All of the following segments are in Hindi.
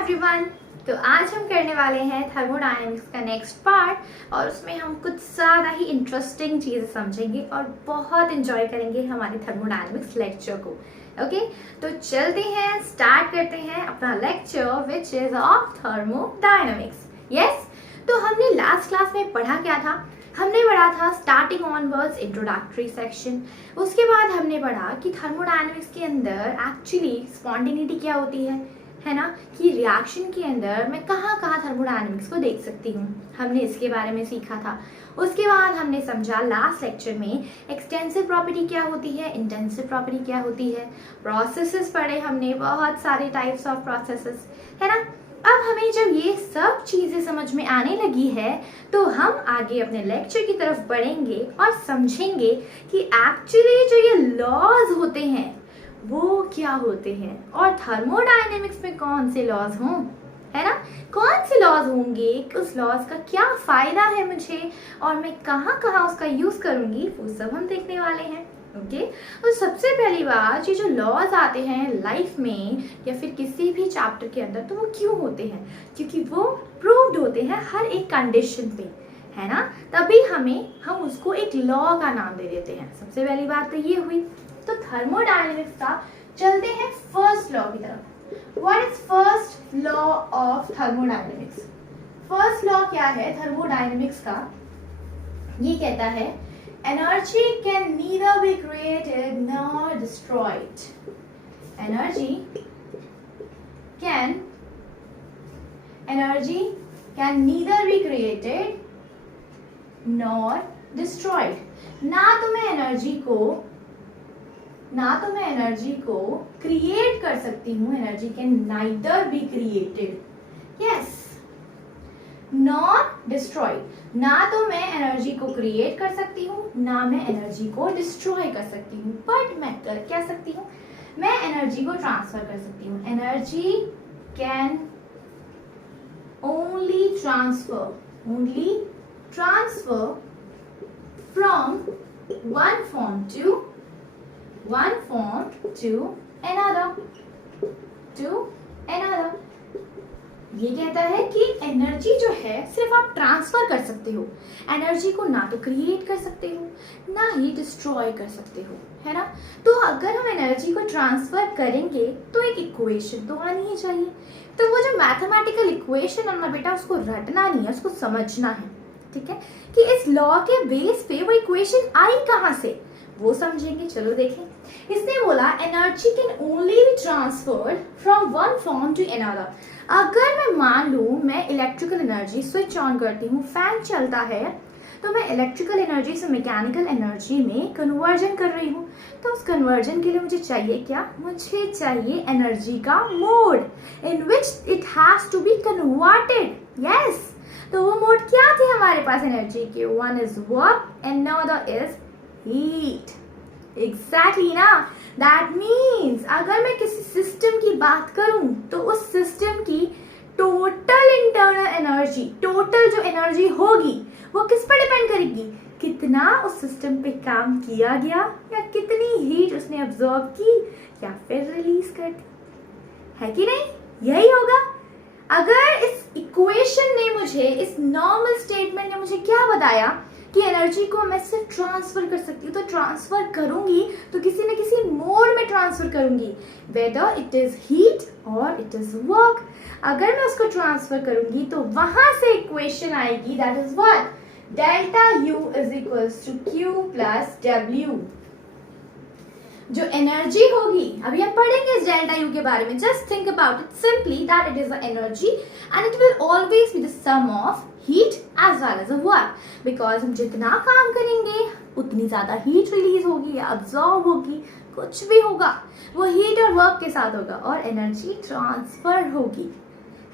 एवरीवन। तो आज हम करने वाले हैं थर्मोडायनेमिक्स का नेक्स्ट पार्ट और उसमें हम कुछ ज़्यादा ही इंटरेस्टिंग चीज़ें समझेंगे और बहुत इंजॉय करेंगे हमारे थर्मोडायनेमिक्स लेक्चर को। ओके, तो चलते हैं, स्टार्ट करते हैं अपना lecture which is of thermodynamics. Yes, तो हमने लास्ट क्लास में पढ़ा क्या था? हमने पढ़ा था स्टार्टिंग ऑनवर्ड्स इंट्रोडक्टरी सेक्शन। उसके बाद हमने पढ़ा कि थर्मोडायनेमिक्स के अंदर एक्चुअली स्पॉन्टेनिटी क्या होती है ना, कि रिएक्शन के अंदर मैं कहाँ कहाँ थर्मोडायनेमिक्स को देख सकती हूँ। हमने इसके बारे में सीखा था। उसके बाद हमने समझा लास्ट लेक्चर में एक्सटेंसिव प्रॉपर्टी क्या होती है, इंटेंसिव प्रॉपर्टी क्या होती है, प्रोसेसेस पढ़े हमने, बहुत सारे टाइप्स ऑफ प्रोसेसेस, है ना। अब हमें जब ये सब चीज़ें समझ में आने लगी है तो हम आगे अपने लेक्चर की तरफ बढ़ेंगे और समझेंगे कि एक्चुअली जो ये लॉज होते हैं वो क्या होते हैं और थर्मोडायनेमिक्स में कौन से लॉज हों, है ना, कौन से लॉज होंगे, उस लॉज का क्या फ़ायदा है मुझे और मैं कहाँ कहाँ उसका यूज़ करूँगी, वो सब हम देखने वाले हैं। ओके, तो सबसे पहली बात, ये जो लॉज आते हैं लाइफ में या फिर किसी भी चैप्टर के अंदर, तो वो क्यों होते हैं? क्योंकि वो प्रूव्ड होते हैं हर एक कंडीशन पे, है ना, तभी हम उसको एक लॉ का नाम दे देते हैं। सबसे पहली बात तो ये हुई। तो थर्मोडायनेमिक्स का चलते हैं फर्स्ट लॉ की तरफ। What is first law of thermodynamics? First law क्या है थर्मोडायनेमिक्स का? ये कहता है energy can neither be created nor destroyed. Energy can neither be created nor destroyed. ना तो मैं एनर्जी को क्रिएट कर सकती हूँ, energy can neither be created, yes, not destroyed. ना तो मैं एनर्जी को क्रिएट कर सकती हूँ, ना मैं एनर्जी को डिस्ट्रॉय कर सकती हूँ, बट मैं कर क्या सकती हूँ? मैं एनर्जी को ट्रांसफर कर सकती हूँ। Energy can only transfer from one form to another. ये कहता है कि एनर्जी जो है सिर्फ आप ट्रांसफर कर सकते हो, एनर्जी को ना तो क्रिएट कर सकते हो ना ही डिस्ट्रॉय कर सकते हो, है ना। तो अगर हम एनर्जी को ट्रांसफर करेंगे तो एक इक्वेशन तो आनी ही चाहिए। तो वो जो मैथमेटिकल इक्वेशन है ना बेटा, उसको रटना नहीं है, उसको समझना है, ठीक है, कि इस लॉ के बेस पे वो इक्वेशन आई कहाँ से, वो समझेंगे। चलो देखें। इसने बोला energy can only be transferred from one form to another. अगर मैं मान लूं मैं इलेक्ट्रिकल एनर्जी स्विच ऑन करती हूँ, फैन चलता है, तो मैं इलेक्ट्रिकल एनर्जी से मैकेनिकल एनर्जी में कन्वर्जन कर रही हूँ। तो उस कन्वर्जन के लिए मुझे चाहिए क्या? मुझे चाहिए एनर्जी का mode in which it has to be converted. Yes, तो वो मोड क्या थे हमारे पास एनर्जी के? One is work and another is heat. Exactly ना, दैट मीन्स अगर मैं किसी सिस्टम की बात करूं तो उस सिस्टम की टोटल इंटरनल एनर्जी, टोटल जो एनर्जी होगी वो किस पर डिपेंड करेगी? कितना उस सिस्टम पे काम किया गया या कितनी हीट उसने ऑब्जॉर्व की या फिर रिलीज कर दी, है कि नहीं? यही होगा। अगर इस इक्वेशन ने मुझे, इस नॉर्मल स्टेटमेंट ने मुझे क्या बताया कि एनर्जी को मैं सिर्फ ट्रांसफर कर सकती हूँ, तो ट्रांसफर करूंगी तो किसी न किसी मोड में ट्रांसफर करूंगी, वेदर इट इज हीट और इट इज वर्क। अगर मैं उसको ट्रांसफर करूंगी तो वहां से इक्वेशन आएगी, that is what? Delta U is equals to Q plus W. जो एनर्जी होगी, अभी हम पढ़ेंगे इस डेल्टा यू के बारे में, just think about it simply that it is the energy and it will always be the sum of heat as well as work, because हम जितना काम करेंगे उतनी ज्यादा हीट रिलीज होगी या अब्सॉर्ब होगी, कुछ भी होगा वो हीट और वर्क के साथ होगा और एनर्जी ट्रांसफर होगी,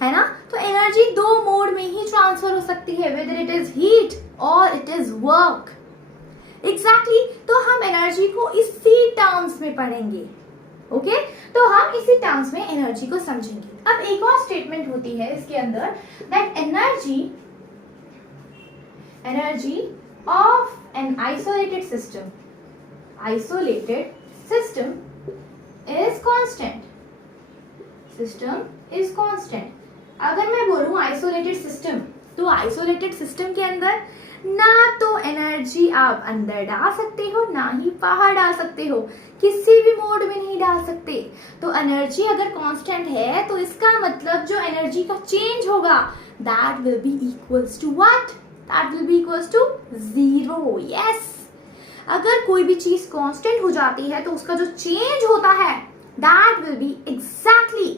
है ना। तो एनर्जी दो मोड में ही ट्रांसफर हो सकती है, वेदर इट इज हीट और इट इज वर्क। एग्जैक्टली, तो हम एनर्जी को इसी टर्म्स में पढ़ेंगे। ओके, तो हम इसी टर्म्स में एनर्जी को समझेंगे। अब एक और स्टेटमेंट होती है इसके अंदर, that energy of an isolated system is constant. System is constant. अगर मैं बोलूं आइसोलेटेड सिस्टम, तो आइसोलेटेड सिस्टम के अंदर ना तो एनर्जी आप अंदर डाल सकते हो ना ही बाहर डाल सकते हो, किसी भी मोड में नहीं डाल सकते। तो एनर्जी अगर कांस्टेंट है तो इसका मतलब जो एनर्जी का चेंज होगा that will be equals to what? That will be equals to zero. Yes, अगर कोई भी चीज कांस्टेंट हो जाती है तो उसका जो चेंज होता है that will B exactly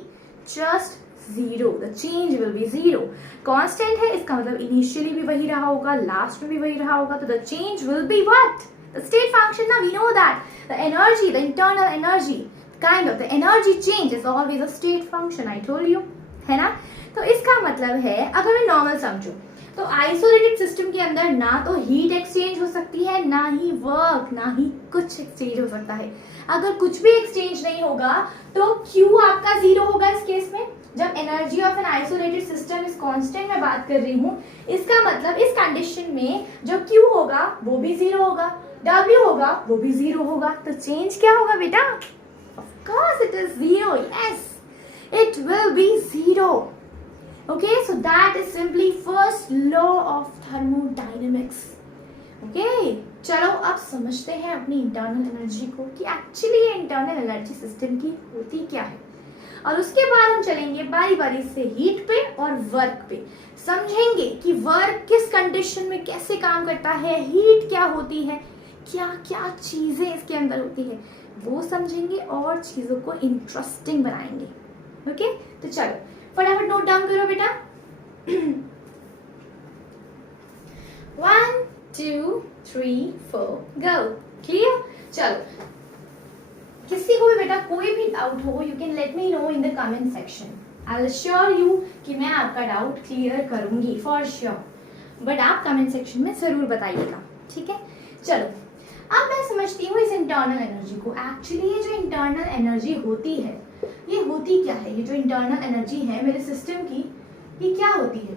just zero. The change will B zero. Constant है इसका मतलब इनिशियली भी वही रहा होगा, लास्ट में भी वही रहा होगा, तो the change will be what? The state function. ना we know that the energy, the internal energy, kind of the energy change is always a state function. I told you, है ना। तो इसका मतलब है अगर मैं नॉर्मल समझूं तो आइसोलेटेड सिस्टम के अंदर ना तो हीट एक्सचेंज हो सकती है, ना ही वर्क, ना ही कुछ एक्सचेंज हो सकता है। अगर कुछ भी एक्सचेंज नहीं होगा तो Q आपका जीरो होगा इस केस में। जब energy of an isolated system is constant मैं बात कर रही हूँ, इसका मतलब इस कंडीशन में जो Q होगा वो भी जीरो होगा, W होगा वो भी जीरो होगा। तो चेंज क्या होगा बेटा? Of course it is zero. Yes, it will be zero. Okay, so that is simply first law of thermodynamics. Okay, चलो अब समझते हैं अपनी इंटरनल एनर्जी को कि एक्चुअली ये इंटरनल एनर्जी सिस्टम की होती क्या है, और उसके बाद हम चलेंगे बारी बारी से हीट पे और वर्क पे। समझेंगे कि वर्क किस कंडीशन में कैसे काम करता है, हीट क्या होती है, क्या क्या चीजें इसके अंदर होती है, वो समझेंगे और चीजों को इंटरेस्टिंग बनाएंगे। ओके, तो चलो फटाफट नोट डाउन करो बेटा। 1 2 3 4 गो। क्लियर? चलो, किसी को भी बेटा कोई भी डाउट हो you can let me know in the comment section. I will sure you कि मैं आपका डाउट क्लियर करूंगी फॉर श्योर, बट आप कमेंट सेक्शन में जरूर बताइएगा, ठीक है। चलो अब मैं समझती हूँ इस इंटरनल एनर्जी को। एक्चुअली ये जो इंटरनल एनर्जी होती है ये होती क्या है? ये जो इंटरनल एनर्जी है मेरे सिस्टम की, ये क्या होती है?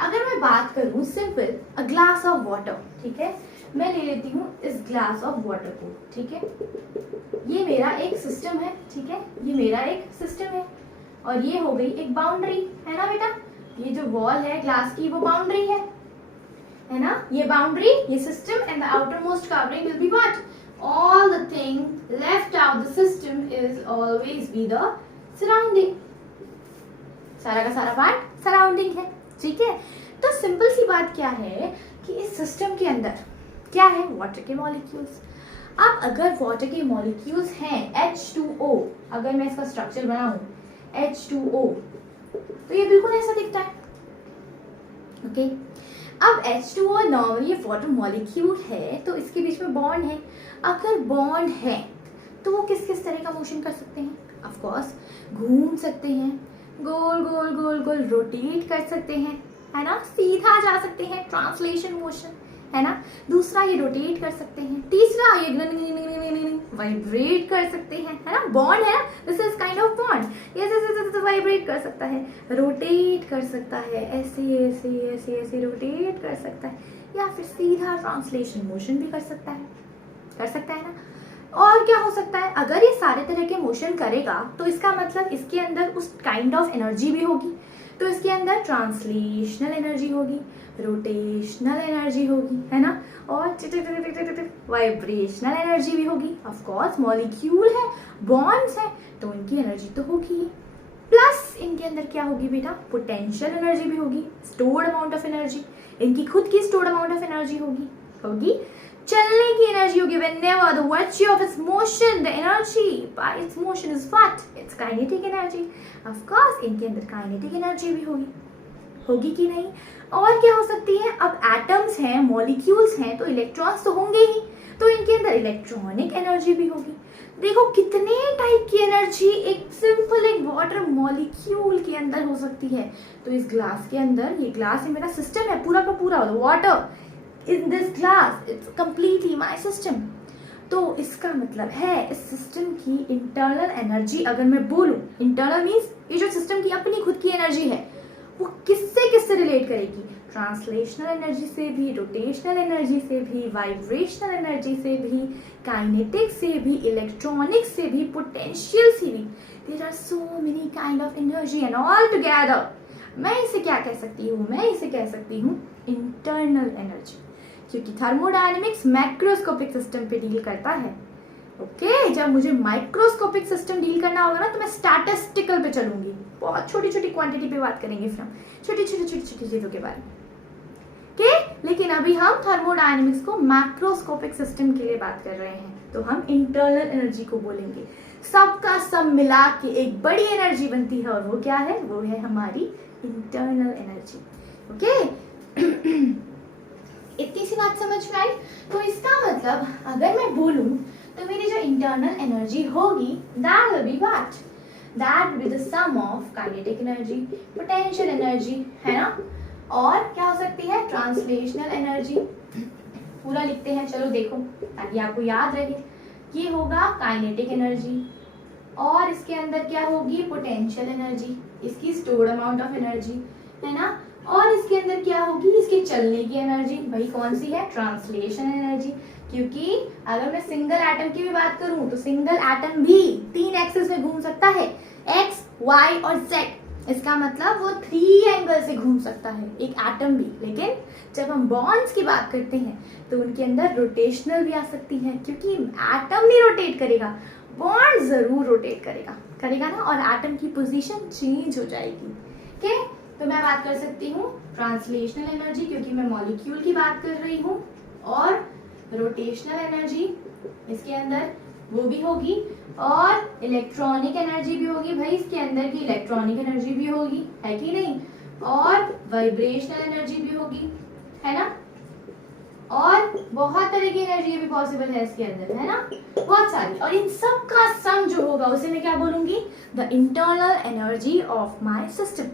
अगर मैं बात करूं simple a glass of water, ठीक है, मैं ले लेती हूँ इस ग्लास ऑफ वाटर को, ठीक है, ये मेरा एक सिस्टम है, ठीक है, ये मेरा एक सिस्टम है, और ये हो गई एक बाउंड्री, है ना बेटा। ये जो वॉल है ग्लास की वो बाउंड्री है ना, ये बाउंड्री, ये system, and the outer most covering will be what? All the thing left out the system is always be the surrounding. सारा का सारा पार्ट सराउंडिंग है, ठीक है। तो सिंपल सी बात क्या है कि इस सिस्टम के अंदर क्या है? वाटर के मॉलिक्यूल्स। अब अगर वाटर के मॉलिक्यूल्स हैं H2O, अगर मैं इसका स्ट्रक्चर बनाऊं H2O, तो ये बिल्कुल ऐसा दिखता है, ओके। अब H2O नॉर्मली वाटर मॉलिक्यूल है तो इसके बीच में बॉन्ड है। अगर बॉन्ड है तो वो किस किस तरह का मोशन कर सकते हैं? ऑफ कोर्स घूम सकते हैं, गोल गोल गोल गोल रोटेट कर सकते हैं, है ना, सीधा जा सकते हैं, ट्रांसलेशन मोशन, है ना। दूसरा ये रोटेट कर सकते हैं, तीसरा ये वाइब्रेट कर सकते हैं, है ना। बॉन्ड है, this is kind of bond. ये वाइब्रेट कर सकता है, रोटेट कर सकता है, ऐसे ऐसे ऐसे ऐसे रोटेट कर सकता है, या फिर सीधा ट्रांसलेशन मोशन भी कर सकता है ना। और क्या हो सकता है? अगर ये सारे तरह के मोशन करेगा तो इसका मतलब इसके अंदर उस काइंड ऑफ एनर्जी भी होगी। तो इसके अंदर ट्रांसलेशनल एनर्जी होगी, रोटेशनल एनर्जी होगी, है ना, और वाइब्रेशनल एनर्जी भी होगी। ऑफ कोर्स मॉलिक्यूल है, बॉन्ड्स है, तो इनकी एनर्जी तो होगी ही। प्लस इनके अंदर क्या होगी बेटा? पोटेंशियल एनर्जी भी होगी, स्टोर्ड अमाउंट ऑफ एनर्जी, इनकी खुद की स्टोर्ड अमाउंट ऑफ एनर्जी होगी। चलने की एनर्जी होगी। Whenever the virtue of its motion, the energy by its motion is what? It's kinetic energy. Of course, इनके अंदर kinetic energy भी होगी कि नहीं? और क्या हो सकती है? अब एटम्स हैं, मॉलिक्यूल्स हैं, तो इलेक्ट्रॉन्स तो होंगे ही, तो इनके अंदर इलेक्ट्रॉनिक एनर्जी भी होगी। देखो कितने टाइप की एनर्जी एक सिंपल एक वाटर मॉलिक्यूल के अंदर हो सकती है। तो इस ग्लास के अंदर, ये ग्लास मेरा सिस्टम है पूरा का पूरा, water in this glass, it's completely my system. तो इसका मतलब है इस सिस्टम की इंटरनल एनर्जी, अगर मैं बोलूं इंटरनल मीन्स ये जो सिस्टम की अपनी खुद की एनर्जी है वो किससे रिलेट करेगी? ट्रांसलेशनल एनर्जी से भी, रोटेशनल एनर्जी से भी, वाइब्रेशनल एनर्जी से भी, काइनेटिक से भी, इलेक्ट्रॉनिक से भी, पोटेंशियल से भी. There are so many kind of energy and all together मैं इसे क्या कह सकती हूँ, मैं इसे कह सकती हूँ इंटरनल एनर्जी, क्योंकि थर्मोडायनेमिक्स मैक्रोस्कोपिक सिस्टम पे डील करता है. ओके जब मुझे माइक्रोस्कोपिक सिस्टम डील करना होगा ना तो मैं स्टैटिस्टिकल पे चलूंगी. बहुत छोटी छोटी क्वांटिटी पे बात करेंगे फिर हम छोटी छोटी छोटी छोटी चीजों के बारे में. ओके लेकिन अभी हम थर्मोडायनेमिक्स को मैक्रोस्कोपिक सिस्टम के लिए बात कर रहे हैं, तो हम इंटरनल एनर्जी को बोलेंगे. सबका सब मिला के एक बड़ी एनर्जी बनती है, और वो क्या है, वो है हमारी इंटरनल एनर्जी. ओके इतनी सी बात समझ में आई. तो इसका मतलब अगर मैं बोलूं तो मेरी जो इंटरनल एनर्जी होगी that will be what, that will be the sum of kinetic energy, potential energy, है ना, और क्या हो सकती है, ट्रांसलेशनल एनर्जी. पूरा लिखते हैं, चलो देखो ताकि आपको याद रहे. ये होगा काइनेटिक एनर्जी, और इसके अंदर क्या होगी, पोटेंशियल एनर्जी, इसकी स्टोर्ड अमाउंट ऑफ एनर्जी, है ना, और इसके अंदर क्या होगी, इसके चलने की एनर्जी. भाई कौन सी है, ट्रांसलेशन एनर्जी, क्योंकि अगर मैं सिंगल एटम की भी बात करूं तो सिंगल एटम भी 3 एक्सिस में घूम सकता है, एक्स, वाई और जेड. इसका मतलब वो 3 एंगल से घूम सकता है एक एटम भी. लेकिन जब हम बॉन्ड्स की बात करते हैं तो उनके अंदर रोटेशनल भी आ सकती है, क्योंकि एटम नहीं रोटेट करेगा, बॉन्ड जरूर रोटेट करेगा ना, और एटम की पोजीशन चेंज हो जाएगी. ओके तो मैं बात कर सकती हूँ ट्रांसलेशनल एनर्जी, क्योंकि मैं मॉलिक्यूल की बात कर रही हूँ, और रोटेशनल एनर्जी इसके अंदर वो भी होगी, और इलेक्ट्रॉनिक एनर्जी भी होगी. भाई इसके अंदर की इलेक्ट्रॉनिक एनर्जी भी होगी, है कि नहीं, और वाइब्रेशनल एनर्जी भी होगी, है ना, और बहुत तरह की एनर्जी भी पॉसिबल है इसके अंदर, है ना, बहुत सारी. और इन सब का सम जो होगा उसे मैं क्या बोलूंगी, the internal energy of my system.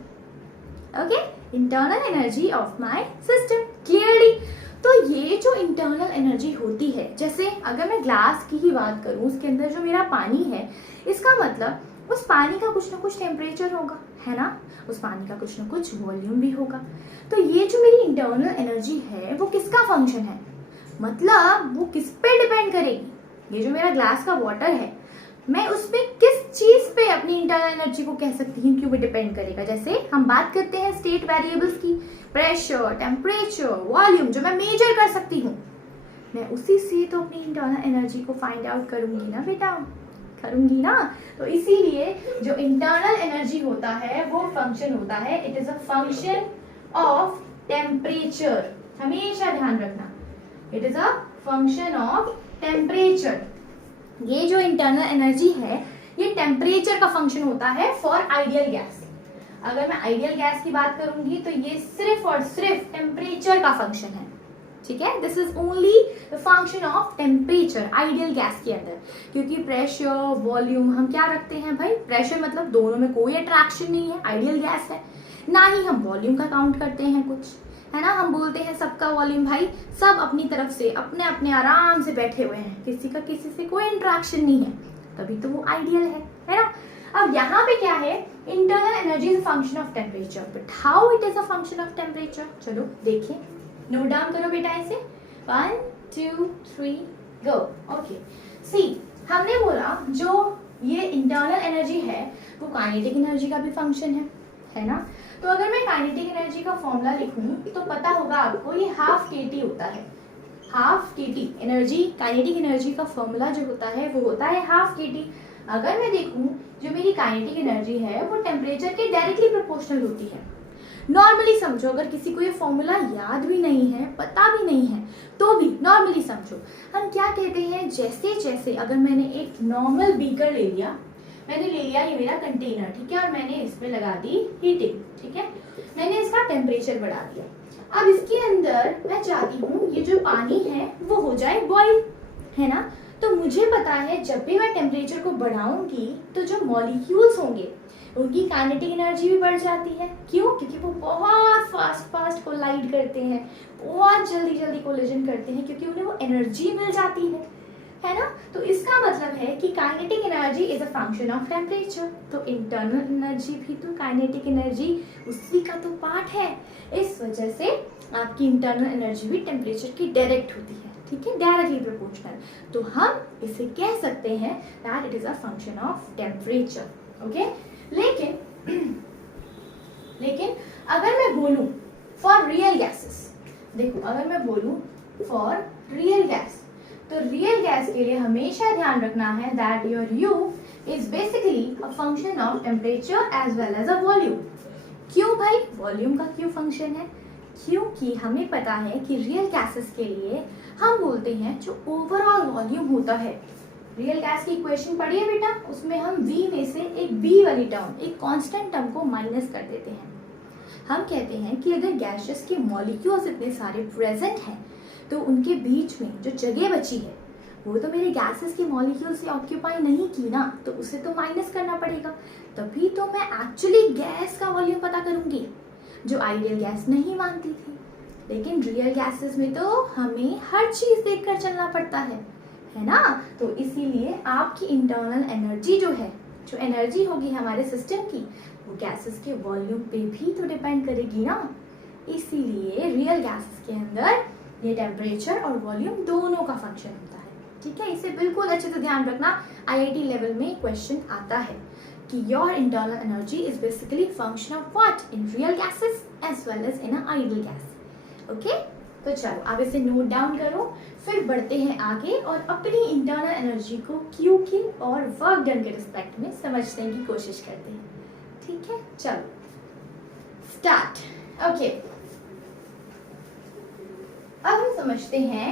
Okay internal energy of my system. Clearly तो ये जो इंटरनल एनर्जी होती है, जैसे अगर मैं ग्लास की ही बात करूं, उसके अंदर जो मेरा पानी है, इसका मतलब उस पानी का कुछ ना कुछ टेम्परेचर होगा, है ना, उस पानी का कुछ ना कुछ वॉल्यूम भी होगा. तो ये जो मेरी इंटरनल एनर्जी है वो किसका फंक्शन है, मतलब वो किस पे डिपेंड करेगी. ये जो मेरा ग्लास का वाटर है, मैं उसमें किस चीज पे अपनी इंटरनल एनर्जी को कह सकती हूँ कि वो डिपेंड करेगा. जैसे हम बात करते हैं स्टेट वेरिएबल्स की, प्रेशर, टेम्परेचर, वॉल्यूम, जो मैं मेजर कर सकती हूँ, मैं उसी से तो अपनी इंटरनल एनर्जी को फाइंड आउट करूंगी ना बेटा, करूंगी ना. तो इसीलिए जो इंटरनल एनर्जी होता है वो फंक्शन होता है, it is a function of temperature. हमेशा ध्यान रखना, it is a function of temperature. ये जो इंटरनल एनर्जी है ये टेम्परेचर का फंक्शन होता है फॉर आइडियल गैस. अगर मैं आइडियल गैस की बात करूंगी तो ये सिर्फ और सिर्फ टेम्परेचर का फंक्शन है. ठीक है, this is only the function of temperature ideal gas के अंदर. क्योंकि प्रेशर, वॉल्यूम हम क्या रखते हैं भाई, प्रेशर मतलब दोनों में कोई अट्रैक्शन नहीं है, आइडियल गैस है. ना ही हम वॉल्यूम का काउंट करते हैं कुछ, है ना, हम बोलते हैं सबका वॉल्यूम, भाई सब अपनी तरफ से अपने अपने आराम से बैठे हुए हैं, किसी का किसी से कोई इंटरेक्शन नहीं है, तभी तो वो आइडियल है ना. अब यहाँ पे क्या है, internal energy is a function of temperature, but how it is a function of temperature, चलो देखिए, नोट डाउन करो बेटा इसे. 1 2 3 गो. ओके सी, हमने बोला जो ये इंटरनल एनर्जी है वो काइनेटिक एनर्जी का भी फंक्शन है ना. तो अगर मैं काइनेटिक एनर्जी का फॉर्मूला लिखूं तो पता होगा आपको, ये हाफ kT होता है. Half kT energy, kinetic energy का फॉर्मूला जो होता है वो होता है हाफ kT. अगर मैं देखूं जो मेरी काइनेटिक एनर्जी है वो टेम्परेचर के डायरेक्टली प्रोपोर्शनल होती है. नॉर्मली समझो, अगर किसी को ये फॉर्मूला याद भी नहीं है, पता भी नहीं है, तो भी नॉर्मली समझो, हम क्या कहते हैं, जैसे जैसे अगर मैंने एक नॉर्मल बीकर ले लिया, मैंने ले लिया ये मेरा कंटेनर, ठीक है, और मैंने इसमें लगा दी हीटिंग, ठीक है, मैंने इसका टेम्परेचर बढ़ा दिया. अब इसके अंदर मैं चाहती हूँ ये जो पानी है वो हो जाए बॉईल, है ना. तो मुझे पता है जब भी मैं टेम्परेचर को बढ़ाऊंगी तो जो मॉलिक्यूल्स होंगे उनकी काइनेटिक एनर्जी भी बढ़ जाती है. क्यों? क्योंकि वो बहुत फास्ट कोलाइड करते हैं, बहुत जल्दी कोलिजन करते हैं, क्योंकि उन्हें वो एनर्जी मिल जाती है. है ना। तो इसका मतलब है कि kinetic energy is a function of temperature, तो इंटरनल एनर्जी भी तो काइनेटिक एनर्जी उसी का तो पार्ट है। इस वजह से आपकी इंटरनल एनर्जी भी टेम्परेचर की डायरेक्ट होती है, ठीक है, डायरेक्टली प्रोपोर्शनल। तो हम इसे कह सकते हैं that it is a function of temperature, okay. लेकिन अगर मैं बोलूं फॉर रियल गैसेस, देखो अगर मैं बोलूं फॉर रियल गैस, तो रियल गैस के लिए हमेशा ध्यान रखना है that your U is basically a function of temperature as well as a volume. क्यों भाई, वॉल्यूम का क्यों फंक्शन है? क्योंकि हमें पता है कि रियल गैसेस के लिए हम बोलते हैं जो ओवरऑल वॉल्यूम होता है। रियल गैस की इक्वेशन पढ़ी है बेटा, उसमें हम V में से एक B वाली टर्म, एक कांस्टेंट टर्म को माइनस कर देते हैं। हम कहते हैं कि अगर गैसेस के मॉलिक्यूल्स इतने सारे प्रेजेंट हैं तो उनके बीच में जो जगह बची है वो तो मेरे गैसेस के मॉलिक्यूल से ऑक्यूपाई नहीं की ना, तो उसे तो माइनस करना पड़ेगा, तभी तो मैं एक्चुअली गैस का वॉल्यूम पता करूंगी, जो आइडियल गैस नहीं मानती थी। लेकिन रियल गैसेस में तो हमें हर चीज देखकर चलना पड़ता है ना। तो इसीलिए आपकी इंटरनल एनर्जी जो है, जो एनर्जी होगी हमारे सिस्टम की, वो गैसेस के वॉल्यूम पे भी तो डिपेंड करेगी ना। इसीलिए रियल गैसेस के अंदर ये टेम्परेचर और वॉल्यूम दोनों का फंक्शन होता है, ठीक है। इसे बिल्कुल अच्छे से ध्यान रखना, IIT लेवल में क्वेश्चन आता है कि your internal energy is basically function of what in real gases as well as in ideal gas, okay. तो चलो आप इसे नोट डाउन करो, फिर बढ़ते हैं आगे और अपनी इंटरनल एनर्जी को क्यू की और वर्क डन के रिस्पेक्ट में समझने की कोशिश करते हैं, ठीक है। चलो स्टार्ट, ओके। अब हम समझते हैं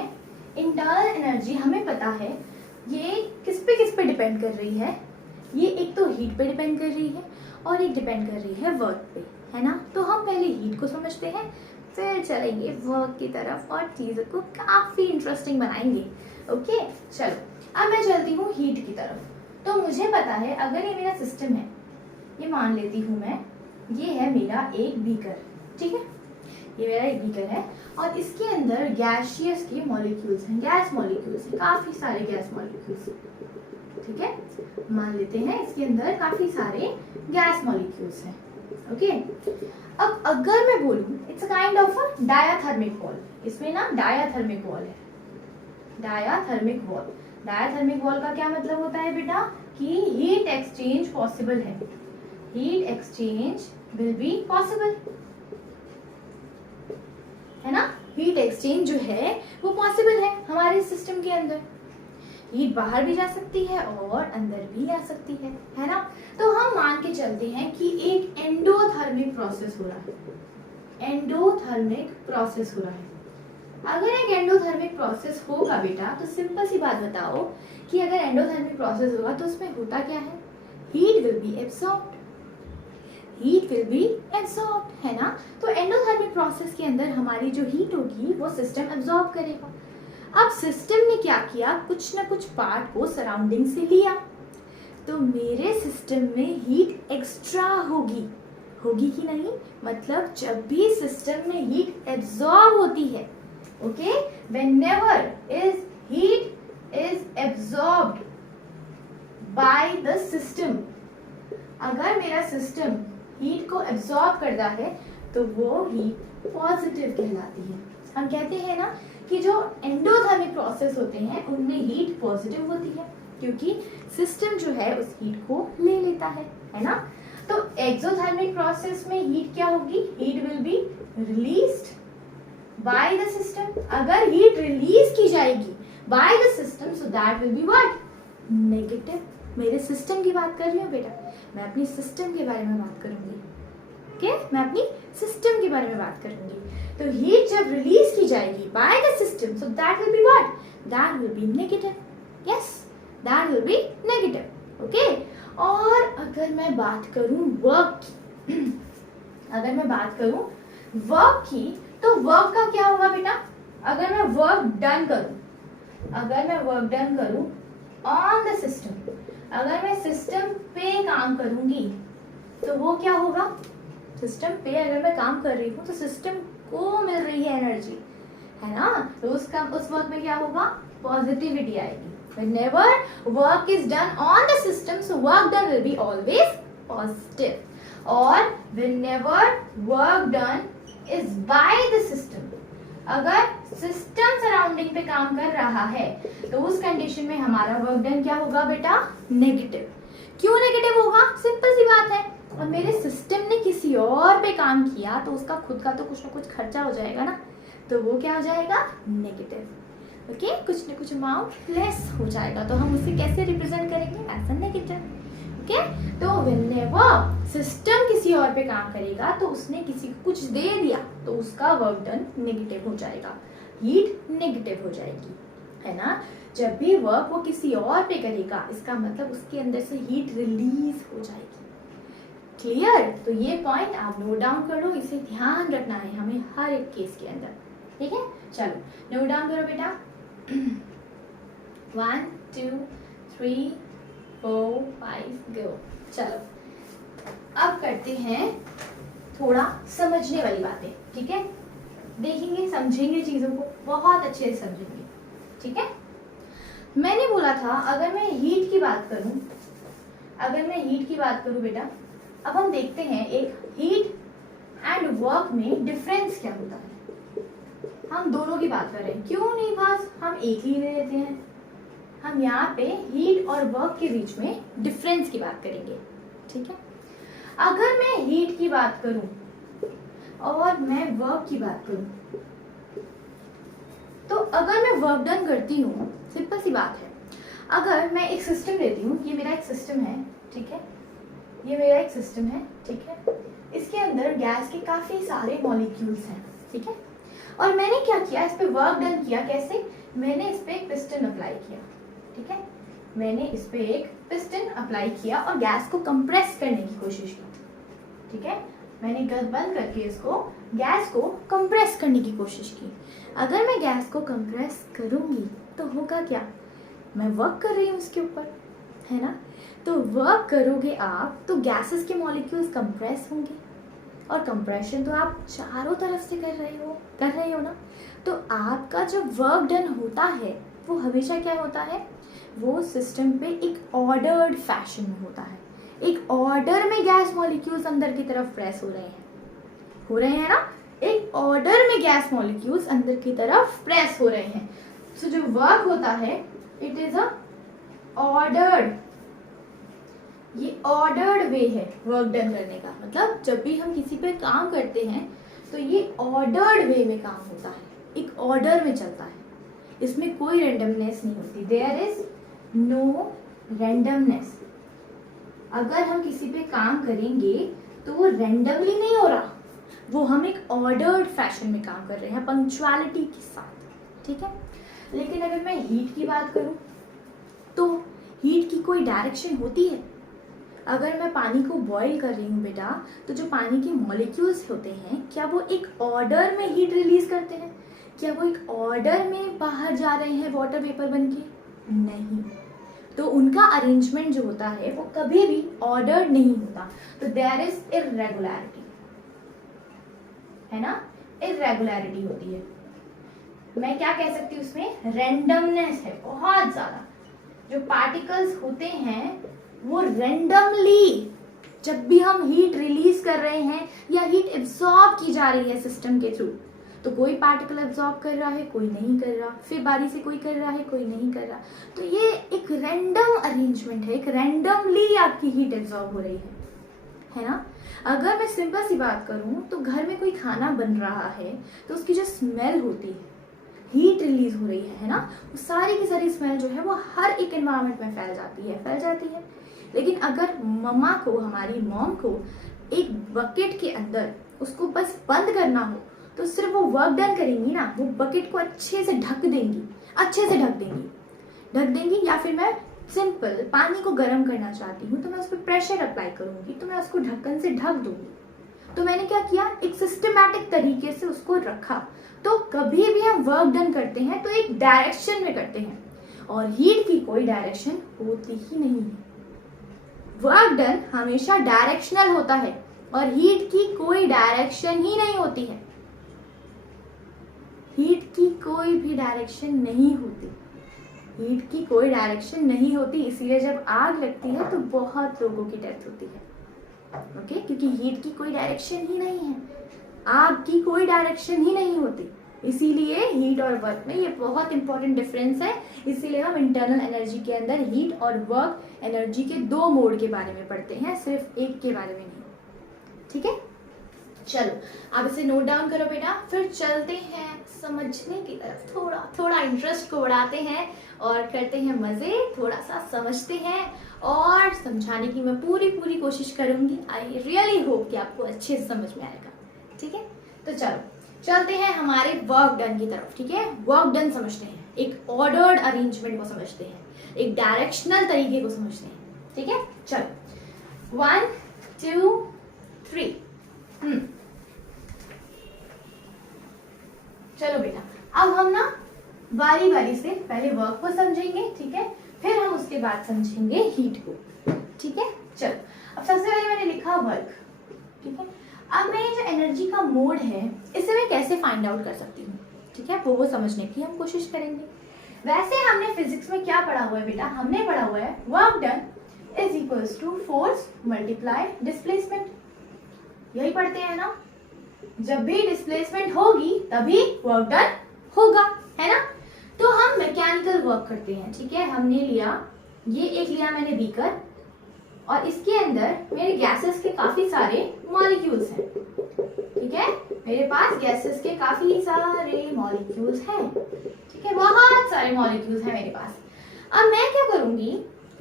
इंटरनल एनर्जी, हमें पता है ये किस पे डिपेंड कर रही है। ये एक तो हीट पे डिपेंड कर रही है और एक डिपेंड कर रही है वर्क पे, है ना। तो हम पहले हीट को समझते हैं, फिर चलेंगे वर्क की तरफ और चीज़ों को काफ़ी इंटरेस्टिंग बनाएंगे, ओके। चलो अब मैं चलती हूँ हीट की तरफ। तो मुझे पता है अगर ये मेरा सिस्टम है, ये मान लेती हूँ मैं, ये है मेरा एक बीकर, ठीक है, ये मेरा एक बीकर है और इसके अंदर गैसियस के मॉलिक्यूल्स हैं, गैस मॉलिक्यूल्स हैं, काफ़ी सारे गैस मॉलिक्यूल्स, ठीक है। मान लेते हैं इसके अंदर काफ़ी सारे गैस मॉलिक्यूल्स हैं, ओके। अब अगर मैं बोलूं it's a kind of a diathermic wall, इसमें ना डायाथर्मिक वॉल है, डायाथर्मिक वॉल। डायाथर्मिक वॉल का क्या मतलब होता है बेटा कि हीट एक्सचेंज पॉसिबल है, heat exchange will be possible, है ना। हीट एक्सचेंज जो है वो पॉसिबल है हमारे सिस्टम के अंदर, हीट बाहर भी जा सकती है और अंदर भी आ सकती है ना। तो हम मान के चलते हैं कि एक एंडोथर्मिक प्रोसेस हो रहा है, एंडोथर्मिक प्रोसेस हो रहा है। अगर एक एंडोथर्मिक प्रोसेस होगा बेटा, तो सिंपल सी बात बताओ कि अगर एंडोथर्मिक प्रोसेस होगा तो उसमें होता क्या है, heat will be absorbed, heat will be absorbed, है ना। तो एंडोथर्मिक प्रोसेस के अंदर हमारी जो हीट होगी वो सिस्टम एब्सॉर्ब करेगा। अब सिस्टम ने क्या किया, कुछ ना कुछ पार्ट को सराउंडिंग से लिया, तो मेरे सिस्टम में हीट एक्स्ट्रा होगी, होगी कि नहीं, मतलब जब भी सिस्टम में हीट एब्सॉर्ब होती है, okay, whenever is heat is absorbed by the system, अगर मेरा सिस्टम हीट को एब्सॉर्ब करता है तो वो हीट पॉजिटिव कहलाती है। हम कहते हैं ना कि जो एंडोथर्मिक प्रोसेस होते हैं उनमें हीट पॉजिटिव होती है क्योंकि सिस्टम जो है उस हीट को ले लेता है ना। तो एक्सोथर्मिक प्रोसेस में हीट क्या होगी, heat will be released by the system. अगर हीट रिलीज की जाएगी by the system so that will be what, negative. मेरे सिस्टम की बात कर रही हूँ बेटा, मैं अपनी सिस्टम के बारे में बात करूंगी, ओके, मैं अपनी सिस्टम के बारे में बात करूंगी। तो हीट जब रिलीज की जाएगी by the system so that will be what, that will be negative, yes, that will be negative, okay. और अगर मैं बात करूं वर्क की, अगर मैं बात करूं वर्क की, तो वर्क का क्या होगा बेटा, अगर मैं वर्क डन करूं, अगर मैं वर्क डन करूं ऑन द सिस्टम, अगर मैं सिस्टम पे काम करूंगी तो वो क्या होगा, सिस्टम पे अगर मैं काम कर रही हूँ तो सिस्टम को मिल रही है एनर्जी, है ना। तो उस वर्क में क्या होगा, पॉजिटिविटी आएगी, Whenever work is done on the system, so work done will be always positive. Or whenever work done is by the system, अगर सिस्टम सराउंडिंग पे काम कर रहा है तो उस कंडीशन में हमारा वर्क डन क्या होगा बेटा? नेगेटिव। क्यों नेगेटिव होगा? सिंपल सी बात है, और मेरे सिस्टम ने किसी और पे काम किया तो उसका खुद का तो कुछ ना कुछ खर्चा हो जाएगा ना, तो वो क्या हो जाएगा? नेगेटिव। ओके, कुछ ना कुछ अमाउंट लेस हो जाएगा, तो हम उसे कैसे रिप्रेजेंट करेंगे? As a negative. ओके, तो व्हेनेवर सिस्टम किसी और पे काम करेगा तो उसने किसी को कुछ दे दिया तो उसका वर्क डन नेगेटिव हो जाएगा, हीट नेगेटिव हो जाएगी, है ना। जब भी वर्क वो किसी और पे करेगा इसका मतलब उसके अंदर से हीट रिलीज हो जाएगी। क्लियर? तो ये पॉइंट आप नोट डाउन कर लो, इसे ध्यान रखना है हमें हर एक केस के अंदर, ठीक है। चलो नोट डाउन करो बेटा। 1 2 3 4 5 गो। चलो अब करते हैं थोड़ा समझने वाली बातें, ठीक है। देखेंगे, समझेंगे, चीजों को बहुत अच्छे से समझेंगे, ठीक है। मैंने बोला था अगर मैं हीट की बात करूं बेटा, अब हम देखते हैं एक हीट एंड वर्क में डिफरेंस क्या होता है। हम दोनों की बात कर रहे हैं, क्यों नहीं बस हम एक ही ले लेते हैं। हम यहाँ पे हीट और वर्क के बीच में डिफरेंस की बात करेंगे, ठीक है। अगर मैं हीट की बात करूं और मैं वर्क की बात करूं, तो अगर मैं वर्क डन करती हूँ, सिंपल सी बात है, अगर मैं एक सिस्टम लेती हूँ, ये मेरा एक सिस्टम है, ठीक है, ये मेरा एक सिस्टम है, ठीक है। इसके अंदर गैस के काफी सारे मॉलिक्यूल्स हैं, ठीक है। और मैंने क्या किया, इस पे वर्क डन किया। कैसे? मैंने इस पे एक पिस्टन अप्लाई किया, ठीक है। मैंने इस पे एक पिस्टन अप्लाई किया और गैस को कंप्रेस करने की कोशिश की, ठीक है। मैंने गैस बंद करके इसको गैस को कंप्रेस करने की कोशिश की। अगर मैं गैस को कंप्रेस करूंगी तो होगा क्या? मैं वर्क कर रही हूँ उसके ऊपर, है ना। तो वर्क करोगे आप तो गैसेस के मॉलिक्यूल्स कंप्रेस होंगे, और कंप्रेशन तो आप चारों तरफ से कर रहे हो ना। तो आपका जो वर्क डन होता है वो हमेशा क्या होता है? वो सिस्टम पे एक ऑर्डर्ड फैशन में होता है। एक ऑर्डर में गैस मॉलिक्यूल्स अंदर की तरफ प्रेस हो रहे हैं ना। एक ऑर्डर में गैस मॉलिक्यूल्स अंदर की तरफ प्रेस हो रहे हैं। सो जो वर्क होता है इट इज अ ऑर्डर्ड, ये ऑर्डर्ड वे है वर्क डन करने का। मतलब जब भी हम किसी पे काम करते हैं तो ये ऑर्डर्ड वे में काम होता है, एक ऑर्डर में चलता है, इसमें कोई रेंडमनेस नहीं होती। There is no randomness. अगर हम किसी पे काम करेंगे तो वो रेंडमली नहीं हो रहा, वो हम एक ऑर्डर्ड फैशन में काम कर रहे हैं, पंक्चुअलिटी के साथ, ठीक है। लेकिन अगर मैं हीट की बात करूं तो हीट की कोई डायरेक्शन होती है? अगर मैं पानी को बॉईल कर रही हूँ बेटा, तो जो पानी के मॉलिक्यूल्स होते हैं क्या वो एक ऑर्डर में हीट रिलीज करते हैं? क्या वो एक ऑर्डर में बाहर जा रहे हैं वाटर वेपर बन के? नहीं। तो उनका अरेंजमेंट जो होता है वो कभी भी ऑर्डर नहीं होता। तो देयर इज इररेगुलरिटी, है ना, इररेगुलरिटी होती है। मैं क्या कह सकती हूँ उसमें? रेंडमनेस है बहुत ज्यादा। जो पार्टिकल्स होते हैं वो रेंडमली, जब भी हम हीट रिलीज कर रहे हैं या हीट एब्जॉर्ब की जा रही है सिस्टम के थ्रू, तो कोई पार्टिकल एब्जॉर्ब कर रहा है, कोई नहीं कर रहा, फिर बारी से कोई कर रहा है, कोई नहीं कर रहा। तो ये एक रैंडम अरेंजमेंट है, एक रैंडमली आपकी हीट एब्जॉर्ब हो रही है ना। अगर मैं सिंपल सी बात करूं तो घर में कोई खाना बन रहा है तो उसकी जो स्मेल होती है, हीट रिलीज हो रही है ना, वो सारी की सारी स्मेल जो है वो हर एक एनवायरनमेंट में फैल जाती है। लेकिन अगर मम्मा को, हमारी मॉम को एक बकेट के अंदर उसको बस बंद करना हो तो सिर्फ वो वर्क डन करेंगी ना, वो बकेट को अच्छे से ढक देंगी। या फिर मैं सिंपल पानी को गर्म करना चाहती हूँ तो मैं उस पर प्रेशर अप्लाई करूंगी, तो मैं उसको ढक्कन से ढक दूंगी। तो मैंने क्या किया, एक सिस्टमैटिक तरीके से उसको रखा। तो कभी भी हम वर्क डन करते हैं तो एक डायरेक्शन में करते हैं, और हीट की कोई डायरेक्शन होती ही नहीं है। वर्क डन हमेशा डायरेक्शनल होता है और हीट की कोई डायरेक्शन ही नहीं होती है। हीट की कोई भी डायरेक्शन नहीं होती, हीट की कोई डायरेक्शन नहीं होती, इसीलिए जब आग लगती है तो बहुत लोगों की डेथ होती है। ओके, क्योंकि हीट की कोई डायरेक्शन ही नहीं है, आग की कोई डायरेक्शन ही नहीं होती, इसीलिए हीट और वर्क में ये बहुत इंपॉर्टेंट डिफरेंस है। इसीलिए हम इंटरनल एनर्जी के अंदर हीट और वर्क एनर्जी के 2 मोड के बारे में पढ़ते हैं, सिर्फ एक के बारे में नहीं। ठीक है, चलो आप इसे नोट डाउन करो बेटा, फिर चलते हैं समझने की तरफ। थोड़ा थोड़ा इंटरेस्ट को बढ़ाते हैं और करते हैं मजे, थोड़ा सा समझते हैं और समझाने की मैं पूरी कोशिश करूंगी। आई रियली होप कि आपको अच्छे से समझ में आएगा। ठीक है, तो चलो चलते हैं हमारे वर्क डन की तरफ। ठीक है, वर्क डन समझते हैं, एक ऑर्डर्ड अरेंजमेंट को समझते हैं, एक डायरेक्शनल तरीके को समझते हैं। ठीक है, चलो 1 2 3। चलो बेटा, अब हम ना बारी बारी से पहले वर्क को समझेंगे। ठीक है, फिर हम उसके बाद समझेंगे हीट को। ठीक है, चलो अब सबसे पहले मैंने लिखा वर्क। ठीक है, अब मैं ये जो एनर्जी का मोड है इसे मैं कैसे फाइंड आउट कर सकती हूँ, ठीक है, वो समझने की हम कोशिश करेंगे। वैसे हमने फिजिक्स में क्या पढ़ा हुआ है बेटा, हमने पढ़ा हुआ है work done is equals to force multiply displacement. यही पढ़ते हैं ना, जब भी डिस्प्लेसमेंट होगी तभी वर्क डन होगा, है ना। तो हम मैकेनिकल वर्क करते हैं। ठीक है, हमने लिया, ये एक लिया मैंने बीकर और इसके अंदर मेरे गैसेस के काफी सारे मॉलिक्यूल्स हैं। ठीक है, मेरे पास गैसेस के काफी सारे मॉलिक्यूल्स हैं। ठीक है, बहुत सारे मॉलिक्यूल्स हैं मेरे पास। अब मैं क्या करूंगी,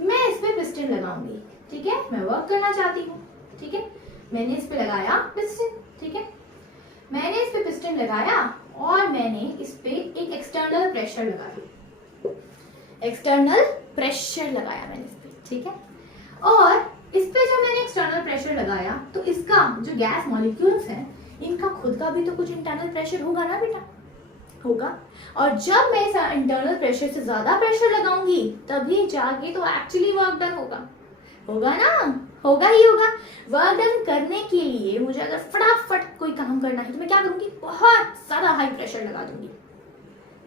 मैं इस पे पिस्टन लगाऊंगी। ठीक है, मैं वर्क करना चाहती हूँ। ठीक है, मैंने इस पे लगाया पिस्टन। ठीक है, मैंने इस पे पिस्टन लगाया और मैंने इस पे एक एक्सटर्नल प्रेशर लगाया, एक्सटर्नल प्रेशर लगाया मैंने इस पे। ठीक है, और इस पे जब मैंने एक्सटर्नल प्रेशर लगाया तो इसका जो गैस मॉलिक्यूल्स हैं इनका खुद का भी तो कुछ इंटरनल प्रेशर होगा ना बेटा, होगा। और जब मैं इस इंटरनल प्रेशर से ज्यादा प्रेशर लगाऊंगी तभी जाके तो एक्चुअली वर्क डन होगा, होगा ना, होगा ही होगा। वर्क डन करने के लिए मुझे अगर फटाफट कोई काम करना है तो मैं क्या करूंगी, बहुत ज्यादा हाई प्रेशर लगा दूंगी।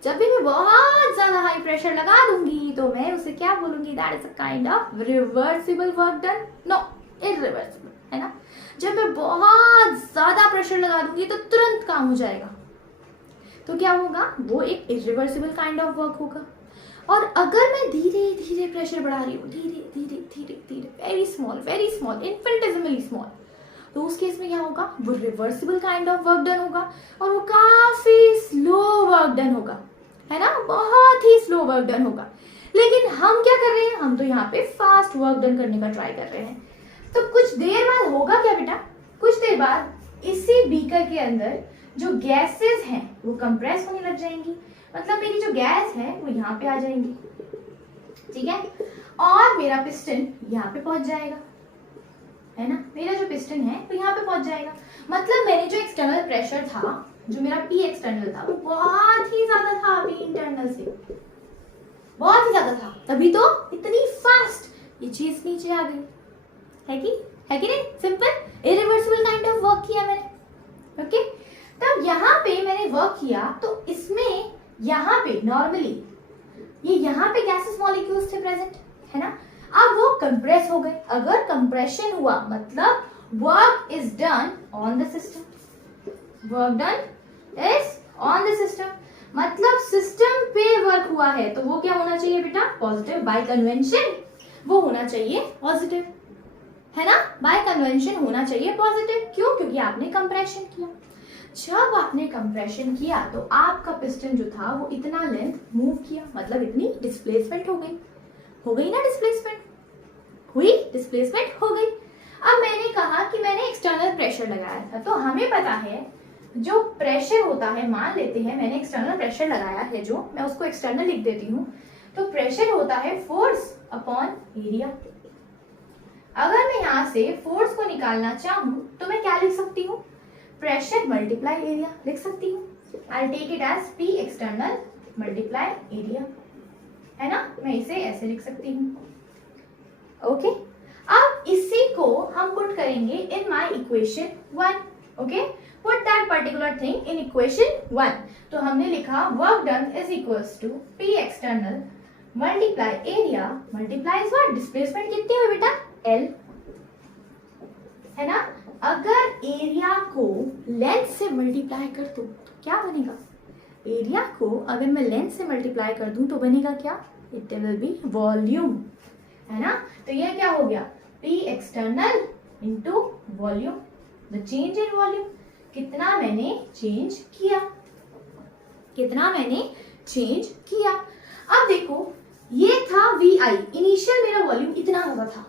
जब भी मैं बहुत ज्यादा हाई प्रेशर लगा दूंगी तो मैं उसे क्या बोलूंगी, that is a kind of reversible work done, no irreversible, है ना। जब मैं बहुत ज्यादा प्रेशर लगा दूंगी तो तुरंत काम हो जाएगा, तो क्या होगा, वो एक इरिवर्सिबल काइंड ऑफ वर्क होगा। और अगर मैं धीरे धीरे प्रेशर बढ़ा रही हूँ, धीरे धीरे धीरे धीरे, वेरी स्मॉल, इनफिनिटेसिमली स्मॉल, तो उस केस में क्या होगा, वो reversible kind of work done होगा और वो काफी स्लो वर्क डन होगा, है ना, बहुत ही स्लो वर्क डन होगा। लेकिन हम क्या कर रहे हैं, हम तो यहाँ पे फास्ट वर्क डन करने का ट्राई कर रहे हैं। तो कुछ देर बाद होगा क्या बेटा, कुछ देर बाद इसी बीकर के अंदर जो गैसेस हैं वो कंप्रेस होने लग जाएंगी, मतलब मेरी जो गैस है वो यहाँ पे आ जाएंगी। ठीक है, और मेरा पिस्टन यहाँ पे पहुंच जाएगा, है ना, मेरा जो पिस्टन है वो यहाँ पे पहुंच जाएगा। मतलब मैंने जो एक्सटर्नल प्रेशर था, जो मेरा पी एक्सटर्नल था, वो बहुत ही ज्यादा था पी इंटरनल से, बहुत ही ज्यादा था, तभी तो इतनी फास्ट ये चीज नीचे आ गई, है कि नहीं। Simple irreversible kind of work किया मैंने। ओके, तब यहाँ पे मैंने वर्क किया तो इसमें यहाँ पे नॉर्मली ये यहाँ पे गैसेस मॉलिक्यूल्स थे प्रेजेंट, है ना। अब वो कंप्रेस हो गए, अगर कंप्रेशन हुआ मतलब work is done on the system, work done is on the system, मतलब सिस्टम पे वर्क हुआ है तो वो क्या होना चाहिए बेटा, पॉजिटिव, बाय कन्वेंशन वो होना चाहिए पॉजिटिव, है ना, बाय कन्वेंशन होना चाहिए पॉजिटिव। क्यों, क्योंकि आपने कंप्रेशन किया। जब आपने कंप्रेशन किया तो आपका पिस्टन जो था वो इतना लेंथ मूव किया, मतलब इतनी डिस्प्लेसमेंट हो गई ना, डिस्प्लेसमेंट हुई, डिस्प्लेसमेंट हो गई। अब मैंने कहा कि मैंने एक्सटर्नल प्रेशर लगाया था, तो हमें पता है जो प्रेशर होता है, मान लेते हैं मैंने एक्सटर्नल प्रेशर लगाया है, जो मैं उसको एक्सटर्नल लिख देती हूँ, तो प्रेशर होता है फोर्स अपॉन एरिया। अगर मैं यहाँ से फोर्स को निकालना चाहूँ तो मैं क्या लिख सकती हूँ, प्रेशर मल्टीप्लाई एरिया लिख सकती हूँ। I take it as P external multiply area, है ना, मैं इसे ऐसे लिख सकती हूँ। ओके, अब इसी को हम पुट करेंगे in my equation 1। Okay, put that particular thing in equation 1। तो हमने लिखा work done is equals to P external multiply area multiplies what, displacement कितनी हुई बेटा, L, है ना। अगर एरिया को लेंथ से मल्टीप्लाई कर दूं तो क्या बनेगा, एरिया को अगर मैं लेंथ से मल्टीप्लाई कर दूं तो बनेगा क्या, इट विल बी वॉल्यूम, है ना। तो ये क्या हो गया, P external into volume, the change in volume, कितना मैंने चेंज किया, कितना मैंने चेंज किया। अब देखो ये था VI, इनिशियल मेरा वॉल्यूम इतना होता था,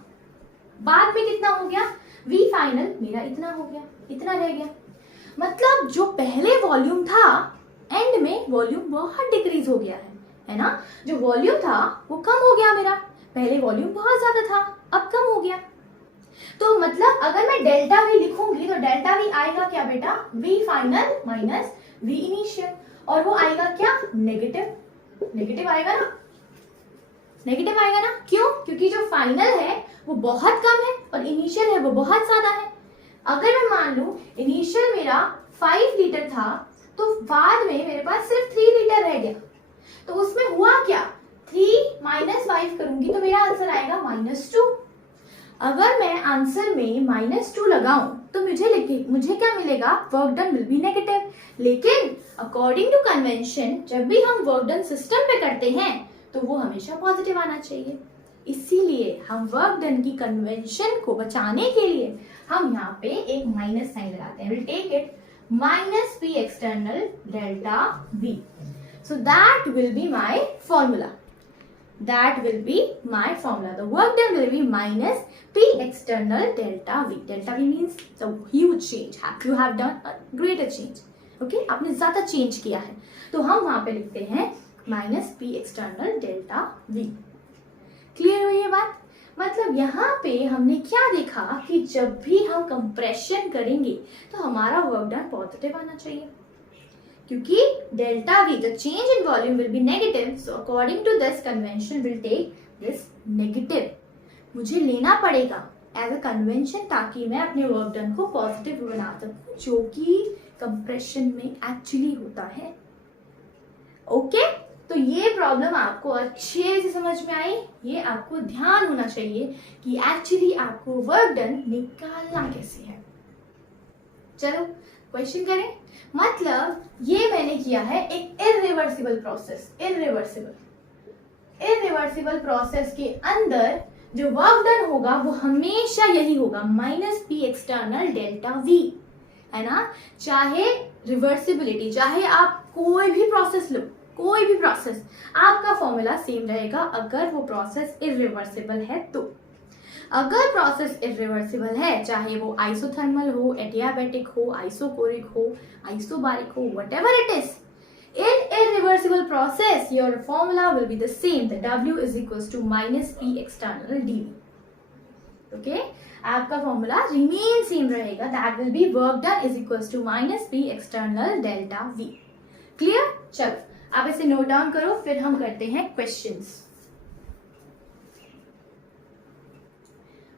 बाद में कितना हो गया, V फाइनल मेरा इतना हो गया, इतना रह गया। मतलब जो पहले वॉल्यूम था एंड में वॉल्यूम बहुत डिक्रीज हो गया है ना। जो वॉल्यूम था वो कम हो गया मेरा, पहले वॉल्यूम बहुत ज्यादा था अब कम हो गया। तो मतलब अगर मैं डेल्टा V लिखूंगी तो डेल्टा V आएगा क्या बेटा, V final minus V initial, और वो आएगा क्या, नेगेटिव, नेगेटिव आएगा ना, नेगेटिव आएगा ना। क्यों, क्योंकि जो फाइनल है वो बहुत कम है और इनिशियल है वो बहुत ज्यादा है। अगर मैं मान लूं इनिशियल मेरा 5 लीटर था तो बाद में मेरे पास सिर्फ 3 लीटर रह गया, तो उसमें हुआ क्या, 3 माइनस 5 करूंगी तो मेरा आंसर आएगा -2। अगर मैं आंसर में -2 लगाऊं तो मुझे क्या मिलेगा, work done will be negative. लेकिन अकॉर्डिंग टू कन्वेंशन जब भी हम वर्क डन सिस्टम पे करते हैं तो वो हमेशा पॉजिटिव आना चाहिए। इसीलिए हम वर्क डन की कन्वेंशन को बचाने के लिए हम यहाँ पे एक माइनस साइन लगाते हैं, will take it -P external delta V. So that will be my formula. That will be my formula. The work done will be minus P external delta V. Delta V means the huge change. You have done a greater change. Okay? आपने ज्यादा चेंज किया है, तो हम वहां पे लिखते हैं -P external delta V. Clear हुई ये बात। मतलब यहाँ पे हमने क्या देखा कि जब भी हम कंप्रेशन करेंगे तो हमारा वर्क डन पॉजिटिव आना चाहिए, क्योंकि delta V the change in volume will be negative, so according to this convention will take this negative. मुझे लेना पड़ेगा एज अ कन्वेंशन ताकि मैं अपने वर्क डन को पॉजिटिव बना सकूं, जो कि कंप्रेशन में एक्चुअली होता है। ओके तो ये प्रॉब्लम आपको अच्छे से समझ में आई, ये आपको ध्यान होना चाहिए कि एक्चुअली आपको वर्क डन निकालना कैसे है। चलो क्वेश्चन करें। मतलब ये मैंने किया है एक इरिवर्सिबल प्रोसेस, इरिवर्सिबल प्रोसेस के अंदर जो वर्क डन होगा वो हमेशा यही होगा, -P एक्सटर्नल डेल्टा V, है ना। चाहे रिवर्सिबिलिटी, चाहे आप कोई भी प्रोसेस लो, कोई भी प्रोसेस, आपका फॉर्मूला सेम रहेगा अगर वो प्रोसेस इरिवर्सिबल है तो। अगर प्रोसेस इरिवर्सिबल है, चाहे वो आइसोथर्मल हो, एडियाबैटिक हो, आइसोकोरिक हो, आइसोबारिक हो, whatever it is, in irreversible process your formula will be the same, the W is equals to -P external dV. Okay, आपका फॉर्मूला रिमेन सेम रहेगा, that will be work done is equals to -P external delta V. Clear. चलो आप इसे नोट डाउन करो, फिर हम करते हैं क्वेश्चंस।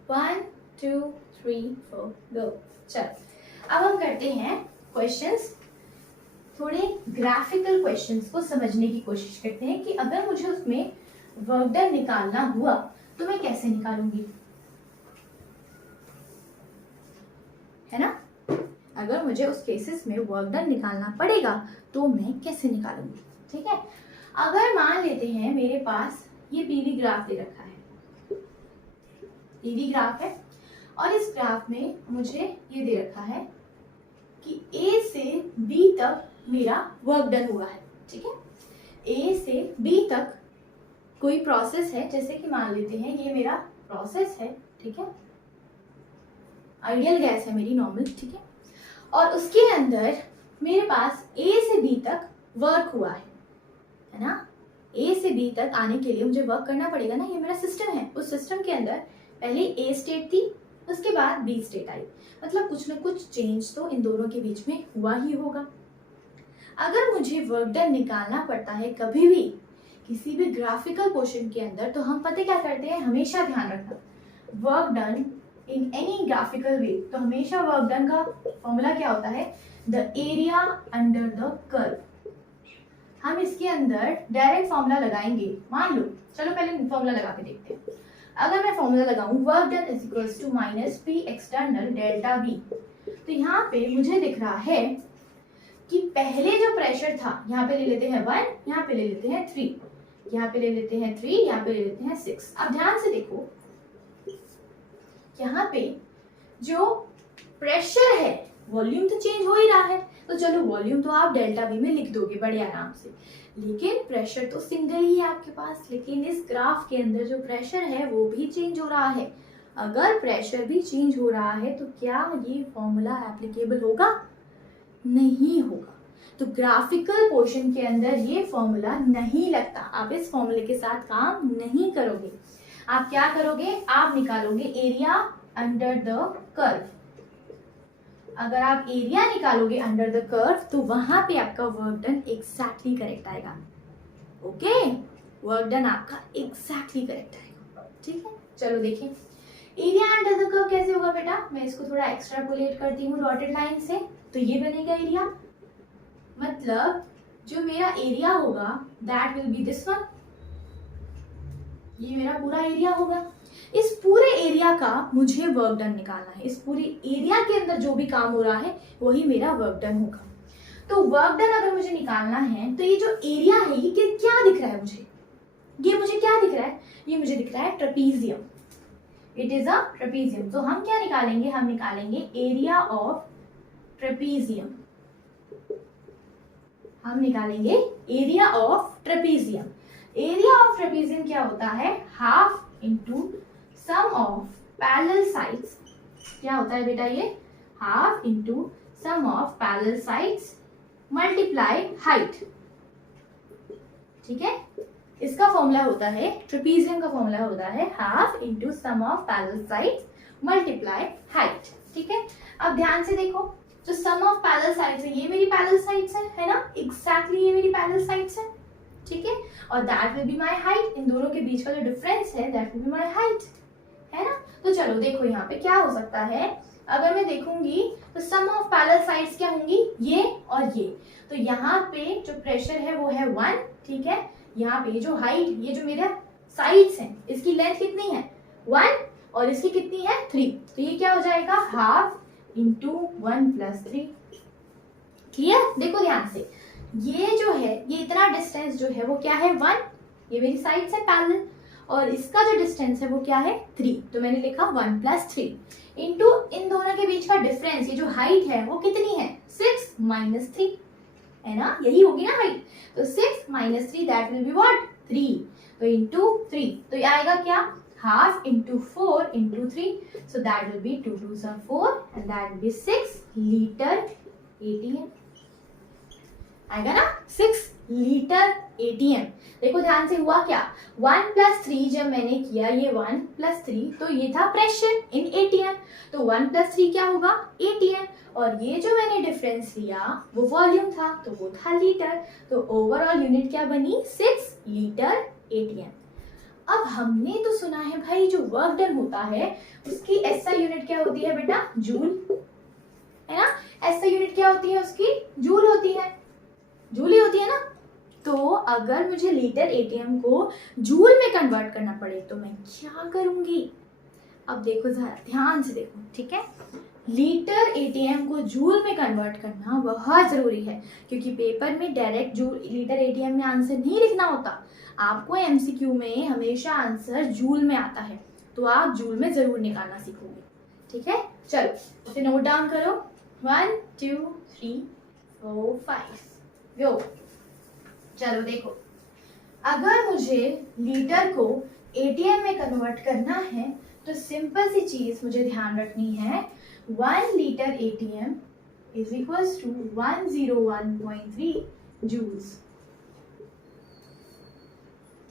1 2 3 4 गो। चलो अब हम करते हैं क्वेश्चंस, थोड़े ग्राफिकल क्वेश्चंस को समझने की कोशिश करते हैं कि अगर मुझे उसमें वर्क डन निकालना हुआ तो मैं कैसे निकालूंगी, है ना। अगर मुझे उस केसेस में वर्क डन निकालना पड़ेगा तो मैं कैसे निकालूंगी, ठीक है। अगर मान लेते हैं मेरे पास ये पीवी ग्राफ दे रखा है, पीवी ग्राफ है, और इस ग्राफ में मुझे ये दे रखा है कि A से B तक मेरा वर्क डन हुआ है, ठीक है। A से B तक कोई प्रोसेस है, जैसे कि मान लेते हैं ये मेरा प्रोसेस है, ठीक है, आइडियल गैस है मेरी नॉर्मल, ठीक है, और उसके अंदर मेरे पास A से B तक वर्क हुआ है ना। A से B तक आने के लिए मुझे वर्क करना पड़ेगा ना, ये मेरा सिस्टम है, उस सिस्टम के अंदर पहले A स्टेट थी, उसके बाद B स्टेट आई, मतलब कुछ ना कुछ चेंज तो इन दोनों के बीच में हुआ ही होगा। अगर मुझे वर्क डन निकालना पड़ता है कभी भी किसी भी ग्राफिकल पोर्शन के अंदर, तो हम पता क्या करते हैं, हमेशा ध्यान रखना, work done in any graphical way, तो हमेशा वर्क डन का फॉर्मूला क्या होता है, the area under the curve. हम इसके अंदर डायरेक्ट फॉर्मूला लगाएंगे। मान लो, चलो पहले फॉर्मूला लगा के देखते हैं। अगर मैं फॉर्मूला लगाऊं work done is equals to minus P external delta V, तो यहाँ पे मुझे दिख रहा है कि पहले जो प्रेशर था, यहाँ पे ले लेते हैं 1, यहाँ पे ले लेते हैं 3, यहाँ पे ले लेते हैं 3, यहाँ पे ले लेते हैं 6। अब ध्यान से देखो, यहाँ पे जो प्रेशर है, वॉल्यूम तो चेंज हो ही रहा है, तो चलो वॉल्यूम तो आप डेल्टा वी में लिख दोगे बड़े आराम से, लेकिन प्रेशर तो सिंगल ही है आपके पास। लेकिन इस ग्राफ के अंदर जो प्रेशर है वो भी चेंज हो रहा है। अगर प्रेशर भी चेंज हो रहा है तो क्या ये फॉर्मूला एप्लीकेबल होगा? नहीं होगा। तो ग्राफिकल पोर्शन के अंदर ये फॉर्मूला नहीं लगता। आप इस फॉर्मूले के साथ काम नहीं करोगे। आप क्या करोगे? आप निकालोगे एरिया अंडर द कर्व। अगर आप एरिया निकालोगे अंडर द कर्व तो वहां पे आपका वर्क डन एग्जैक्टली करेक्ट आएगा। ओके, वर्क डन आपका एग्जैक्टली करेक्ट आएगा। ठीक है, चलो देखिए एरिया अंडर द कर्व कैसे होगा बेटा। मैं इसको थोड़ा एक्स्ट्रापोलेट करती हूँ डॉटेड लाइन से, तो ये बनेगा एरिया। मतलब जो मेरा एरिया होगा that will B this one, ये मेरा पूरा एरिया होगा। इस पूरे एरिया का मुझे वर्क डन निकालना है। इस पूरे एरिया के अंदर जो भी काम हो रहा है वही मेरा वर्क डन होगा। तो वर्क डन अगर मुझे निकालना है तो ये जो एरिया है ये क्या दिख रहा है मुझे? ये मुझे क्या दिख रहा है? ये मुझे दिख रहा है trapezium. It is a trapezium. तो हम क्या निकालेंगे? हम निकालेंगे एरिया ऑफ ट्रेपीजियम। हम निकालेंगे area of trapezium. Area of trapezium क्या होता है? Half into sum of parallel sides. क्या होता है बेटा? ये half into sum of parallel sides multiply height. ठीक है, इसका फॉर्मूला होता है, ट्रेपीजियम का फॉर्मूला होता है half into sum of parallel sides multiply height. ठीक है, अब ध्यान से देखो, जो सम ऑफ पैरेलल साइड्स है ये मेरी पैरेलल साइड्स है ना, एग्जैक्टली ये मेरी पैरेलल साइड्स है। ठीक है, और that will be my height. इन दोनों के बीच का जो डिफरेंस है that will be my height, है ना। तो चलो देखो यहाँ पे क्या हो सकता है। अगर मैं देखूंगी तो सम ऑफ पैरेलल साइड्स क्या होंगी? ये और ये। तो यहाँ पे जो प्रेशर है वो है 1। ठीक है, यहाँ पे जो हाइट, ये जो मेरा साइड्स हैं इसकी लेंथ कितनी है? 1, और इसकी कितनी है? 3। तो ये क्या हो जाएगा? Half into 1 plus 3। क्लियर? देखो ध्यान से, ये जो है ये इतना डिस्टेंस जो है वो क्या है? 1। ये मेरी साइड्स है पैरेलल, और इसका जो डिस्टेंस है वो क्या है? 3। तो मैंने लिखा 1 प्लस 3 इंटू इन दोनों के बीच का डिफरेंस, ये जो हाइट है वो कितनी है? 6 माइनस 3, है ना, यही होगी ना हाइट। तो 6 minus 3 that will be what? 3। तो इंटू 3, तो ये आएगा क्या? Half into 4 into 3, so that will be 2 2 4 and that will B 6 litre ATM। आएगा ना, 6 लीटर ATM। देखो ध्यान से हुआ क्या? 1 प्लस 3 जब मैंने किया, ये 1 प्लस 3, तो ये था प्रेशर इन ATM। तो 1 प्लस 3 क्या होगा? ATM। और ये जो मैंने डिफरेंस लिया वो वॉल्यूम था, तो वो था लीटर। तो ओवरऑल यूनिट क्या बनी? 6 लीटर ATM। अब हमने तो सुना है भाई जो वर्क डन होता है उसकी SI यूनिट क्या होती है बेटा? जूल, है ना। SI यूनिट क्या होती है उसकी? जूल होती है, जूल ही होती है ना। तो अगर मुझे लीटर ATM को जूल में कन्वर्ट करना पड़े तो मैं क्या करूंगी? अब देखो जरा ध्यान से देखो, ठीक है। लीटर ATM को जूल में कन्वर्ट करना बहुत जरूरी है, क्योंकि पेपर में डायरेक्ट जूल लीटर ATM में आंसर नहीं लिखना होता। आपको MCQ में हमेशा आंसर जूल में आता है, तो आप जूल में जरूर निकालना सीखोगे। ठीक है, चलो इसे नोट डाउन करो। 1 2 3 4 5 गो। चलो देखो, अगर मुझे लीटर को ATM में कन्वर्ट करना है तो सिंपल सी चीज मुझे ध्यान रखनी है। 1 litre ATM is equals to 101.3 joules.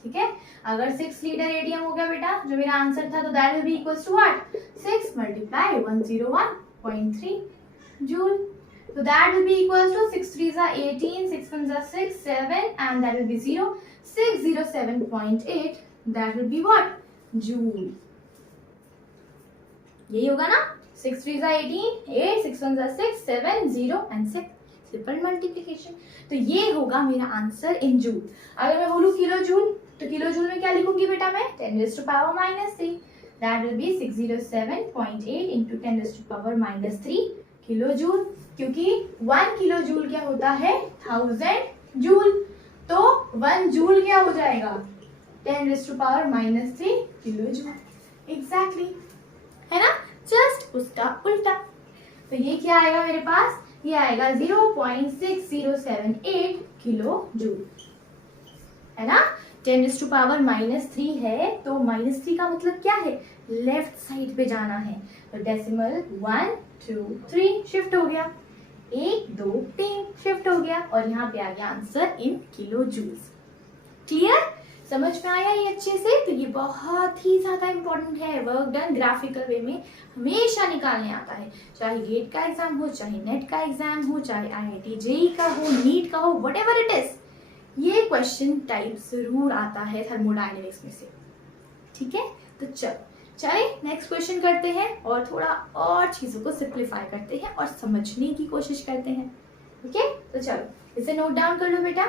ठीक है, अगर 6 लीटर ATM हो गया बेटा, जो मेरा आंसर था, तो that will be equals to what? 6 multiply 101.3 joule. So that will be equals to 6 3s are 18, 6 1s are 6, 7, and that will be 0. 607.8, that will be what? Joule. यही होगा ना? 6 3s are 18, 8, 6 1s are 6, 7, 0 and 6. Triple multiplication. तो ये होगा मेरा आंसर इन जूल। अगर मैं बोलूँ किलो जूल, तो किलो जूल में क्या लिखूंगी बेटा मैं 10⁻³ that will B 607.8 into 10⁻³ kilo joule, क्योंकि 1 किलो जूल क्या होता है 1000 जूल, तो 1 जूल क्या हो जाएगा 10⁻³ किलो जूल। एग्जैक्टली, है ना, जस्ट उसका उल्टा। तो ये क्या आएगा मेरे पास, ये आएगा 0.6078 किलो जूल, है ना। 10⁻³ है, तो -3 का मतलब क्या है, लेफ्ट साइड पे जाना है, तो डेसिमल 1 2 3 शिफ्ट हो गया, 1 2 3 शिफ्ट हो गया, और यहाँ पे आ गया answer in kilo joules. Clear, समझ में आया ये अच्छे से। तो ये बहुत ही ज्यादा इंपॉर्टेंट है, वर्क डन ग्राफिकल वे में हमेशा निकालने आता है, चाहे गेट का एग्जाम हो, चाहे नेट का एग्जाम हो, चाहे IIT JEE का हो, नीट का हो, व्हाटएवर इट इज, ये क्वेश्चन टाइप जरूर आता है थर्मोडायनेमिक्स में से। ठीक है, तो चलिए नेक्स्ट क्वेश्चन करते हैं और थोड़ा और चीजों को सिंप्लीफाई करते हैं और समझने की कोशिश करते हैं। ओके, तो चलो इसे नोट डाउन कर लो बेटा,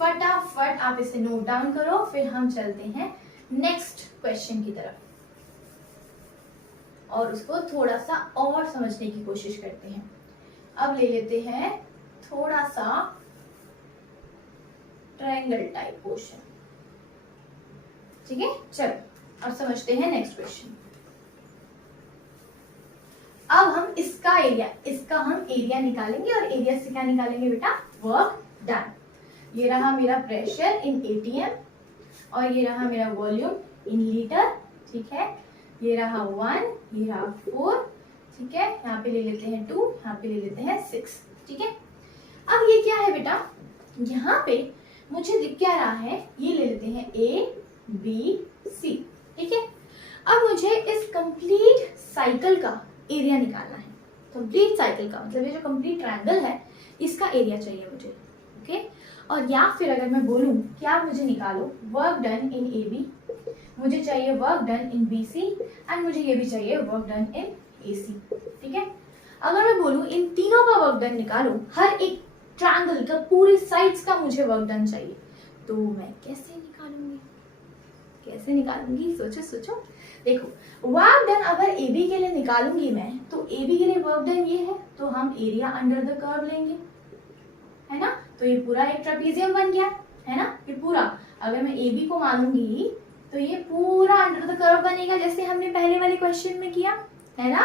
फटाफट आप इसे नोट डाउन करो, फिर हम चलते हैं नेक्स्ट क्वेश्चन की तरफ और उसको थोड़ा सा और समझने की कोशिश करते हैं। अब ले लेते हैं थोड़ा सा ट्रायंगल टाइप क्वेश्चन। ठीक है, चलो अब समझते हैं नेक्स्ट क्वेश्चन। अब हम इसका हम एरिया निकालेंगे, और एरिया से क्या निकालेंगे बेटा, वर्क डन। ये रहा मेरा प्रेशर इन ATM, और ये रहा मेरा वॉल्यूम इन लीटर। ठीक है, ये रहा 1, ये रहा 4, ठीक है, यहाँ पे ले लेते हैं 2, यहाँ पे ले लेते हैं 6। ठीक है, अब ये क्या है बेटा, यहाँ पे मुझे दिख क्या रहा है, ये ले लेते हैं ABC। ठीक है, अब मुझे इस कंप्लीट साइकिल का एरिया निकालना है। कंप्लीट साइकिल का मतलब ये जो कंप्लीट ट्रायंगल है इसका एरिया चाहिए मुझे। ओके, और या फिर अगर मैं बोलूं कि आप मुझे निकालो वर्क डन इन AB, मुझे चाहिए work done in BC, and मुझे ये भी चाहिए वर्क डन इन AC। ठीक है, अगर मैं बोलूं इन तीनों का वर्क डन निकालो, हर एक ट्रायंगल का पूरे साइड्स का मुझे वर्क डन चाहिए, तो मैं कैसे निकालूंगी, सोचो। देखो, वर्क डन अगर AB के लिए निकालूंगी मैं, तो AB के लिए वर्क डन ये है, तो हम एरिया अंडर द कर्व लेंगे, है ना। तो ये पूरा एक ट्रेपेजियम बन गया, है ना, ये पूरा। अगर मैं AB को मानूंगी तो ये पूरा अंडर द कर्व बनेगा, जैसे हमने पहले वाले क्वेश्चन में किया, है ना।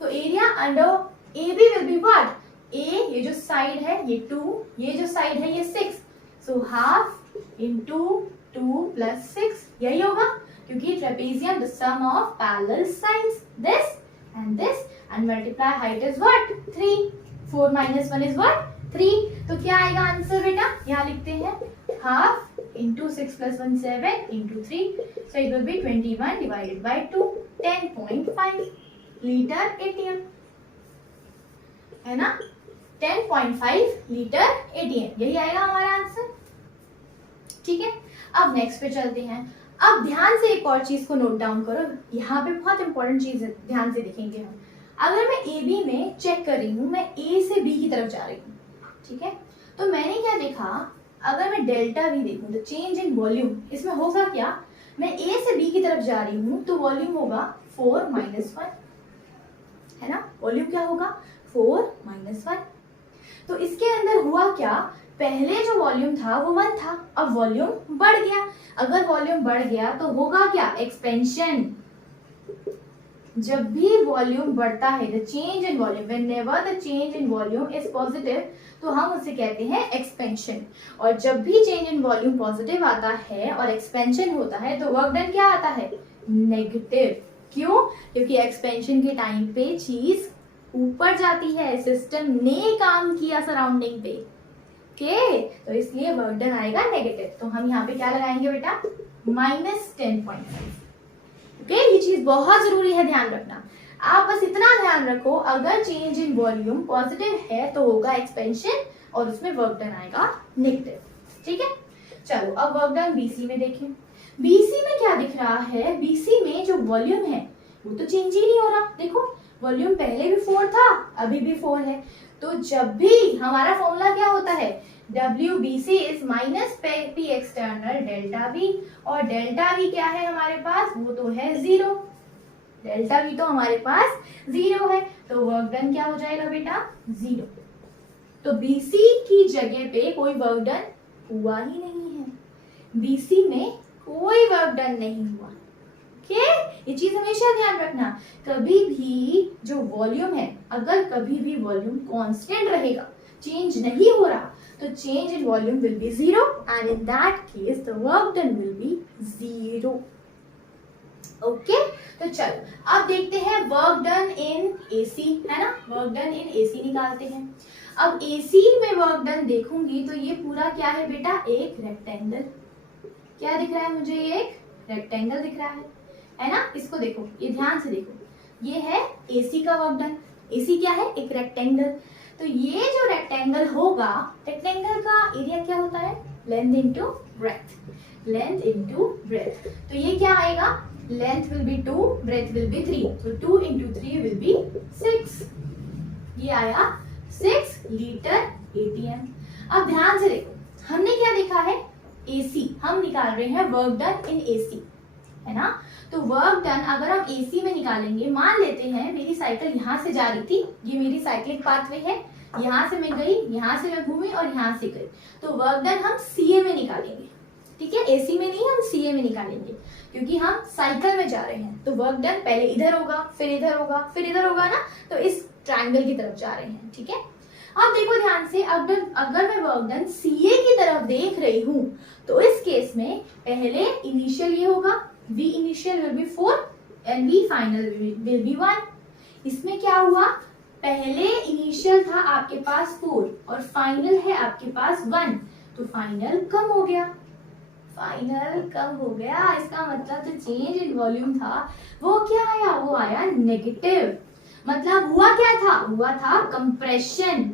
तो area under AB will be what, A ये जो साइड है ये 2, ये जो साइड है ये 6, सो हाफ इनटू 2 + 6, यही होगा, क्योंकि trapezium the sum of parallel sides this and multiply height is what 3, 4 - 1 is what 3। तो क्या आएगा आंसर बेटा, यहाँ लिखते हैं half into 6 + 1 7 into 3, so it will be 21 divided by 2, 10.5 litre ATM, है ना, 10.5 लीटर ATM, यही आएगा हमारा आंसर। ठीक है, अब नेक्स्ट पे चलते हैं। अब ध्यान से एक और चीज को नोट डाउन करो, यहाँ पे बहुत इंपॉर्टेंट चीज है, ध्यान से देखेंगे हम। अगर मैं AB में चेक कर रही हूँ, मैं A से B की तरफ जा रही हूँ, ठीक है, तो मैंने क्या देखा, अगर मैं डेल्टा V देखूं, तो चेंज इन वॉल्यूम, इसमें होगा क्या, मैं A से B की तरफ जा रही हूँ, तो वॉल्यूम होगा 4 - 1, है ना, वॉल्यूम क्या होगा 4 - 1। तो इसके अंदर हुआ क्या, पहले जो वॉल्यूम था वो 1 था, अब वॉल्यूम बढ़ गया। अगर वॉल्यूम बढ़ गया तो होगा क्या, एक्सपेंशन। जब भी वॉल्यूम बढ़ता है, the change in volume, whenever the change in volume is positive, तो हम उसे कहते हैं एक्सपेंशन। और जब भी चेंज इन वॉल्यूम पॉजिटिव आता है और एक्सपेंशन होता है, तो वर्क डन क्या आता है, नेगेटिव। क्यों, क्योंकि एक्सपेंशन के टाइम पे चीज ऊपर जाती है, सिस्टम ने काम किया सराउंडिंग पे, ओके, तो इसलिए वर्क डन आएगा नेगेटिव। तो हम यहाँ पे क्या लगाएंगे बेटा, -10.5। ओके, ये चीज बहुत जरूरी है ध्यान रखना। आप बस इतना ध्यान रखो, अगर चेंज इन वॉल्यूम पॉजिटिव है तो होगा एक्सपेंशन, और उसमें वर्क डन आएगा नेगेटिव। ठीक है, चलो अब वर्क डन BC में देखें। BC में क्या दिख रहा है, BC में जो वॉल्यूम है वो तो चेंज ही नहीं हो रहा। देखो वॉल्यूम पहले भी 4 था, अभी भी 4 है। तो जब भी हमारा फॉर्मूला क्या होता है, WBC is minus P external delta we, और डेल्टा वी क्या है हमारे पास, वो तो है 0। डेल्टा वी तो हमारे पास 0 है, तो वर्क डन क्या हो जाएगा बेटा, 0। तो BC की जगह पे कोई वर्क डन हुआ ही नहीं है, BC में कोई वर्क डन नहीं हुआ। ओके, ये चीज हमेशा ध्यान रखना। कभी भी जो वॉल्यूम है, अगर कभी भी वॉल्यूम कांस्टेंट रहेगा, चेंज नहीं हो रहा, तो change in volume will B 0 and in that case the work done will be 0। Okay, तो चलो अब देखते हैं वर्क डन इन AC, है ना, वर्क डन इन AC निकालते हैं। अब AC में वर्क डन देखूंगी तो ये पूरा क्या है बेटा, एक रेक्टेंगल। क्या दिख रहा है मुझे, ये एक रेक्टेंगल दिख रहा है ना। इसको देखो, ये ध्यान से देखो, ये है AC का वर्क डन। AC क्या है, एक रेक्टेंगल। तो ये जो रेक्टेंगल होगा, रेक्टेंगल का एरिया क्या होता है, length into breadth, length into breadth. तो ये क्या आएगा, length will be 2, breadth will be 3, तो 2 into 3 विल बी 6। ये आया 6 लीटर ATM। अब ध्यान से देखो, हमने क्या देखा है, AC, हम निकाल रहे हैं वर्क डन इन AC, है ना। तो वर्क डन अगर हम AC में निकालेंगे, मान लेते हैं मेरी साइकिल यहाँ से जा रही थी, ये मेरी साइक्लिक पाथवे है, यहाँ से मैं गई, यहाँ से मैं घूमी और यहाँ से गई, तो वर्क डन हम CA में निकालेंगे, ठीक है। AC में नहीं, हम CA में निकालेंगे, क्योंकि हम साइकिल में जा रहे हैं। तो वर्क डन पहले इधर होगा, फिर इधर होगा, फिर इधर होगा ना, तो इस ट्रायंगल की तरफ जा रहे हैं, ठीक है। अब देखो ध्यान से, अगर मैं वर्क डन CA की तरफ देख रही हूं, तो इस केस में पहले इनिशियल ये होगा, V initial will be 4 and V final will be 1। इसमें क्या हुआ, पहले इनिशियल था आपके पास 4 और फाइनल है आपके पास 1, तो फाइनल कम हो गया, फाइनल कम हो गया। इसका मतलब जो चेंज इन वॉल्यूम था वो क्या आया, वो आया नेगेटिव। मतलब हुआ क्या था, हुआ था कंप्रेशन,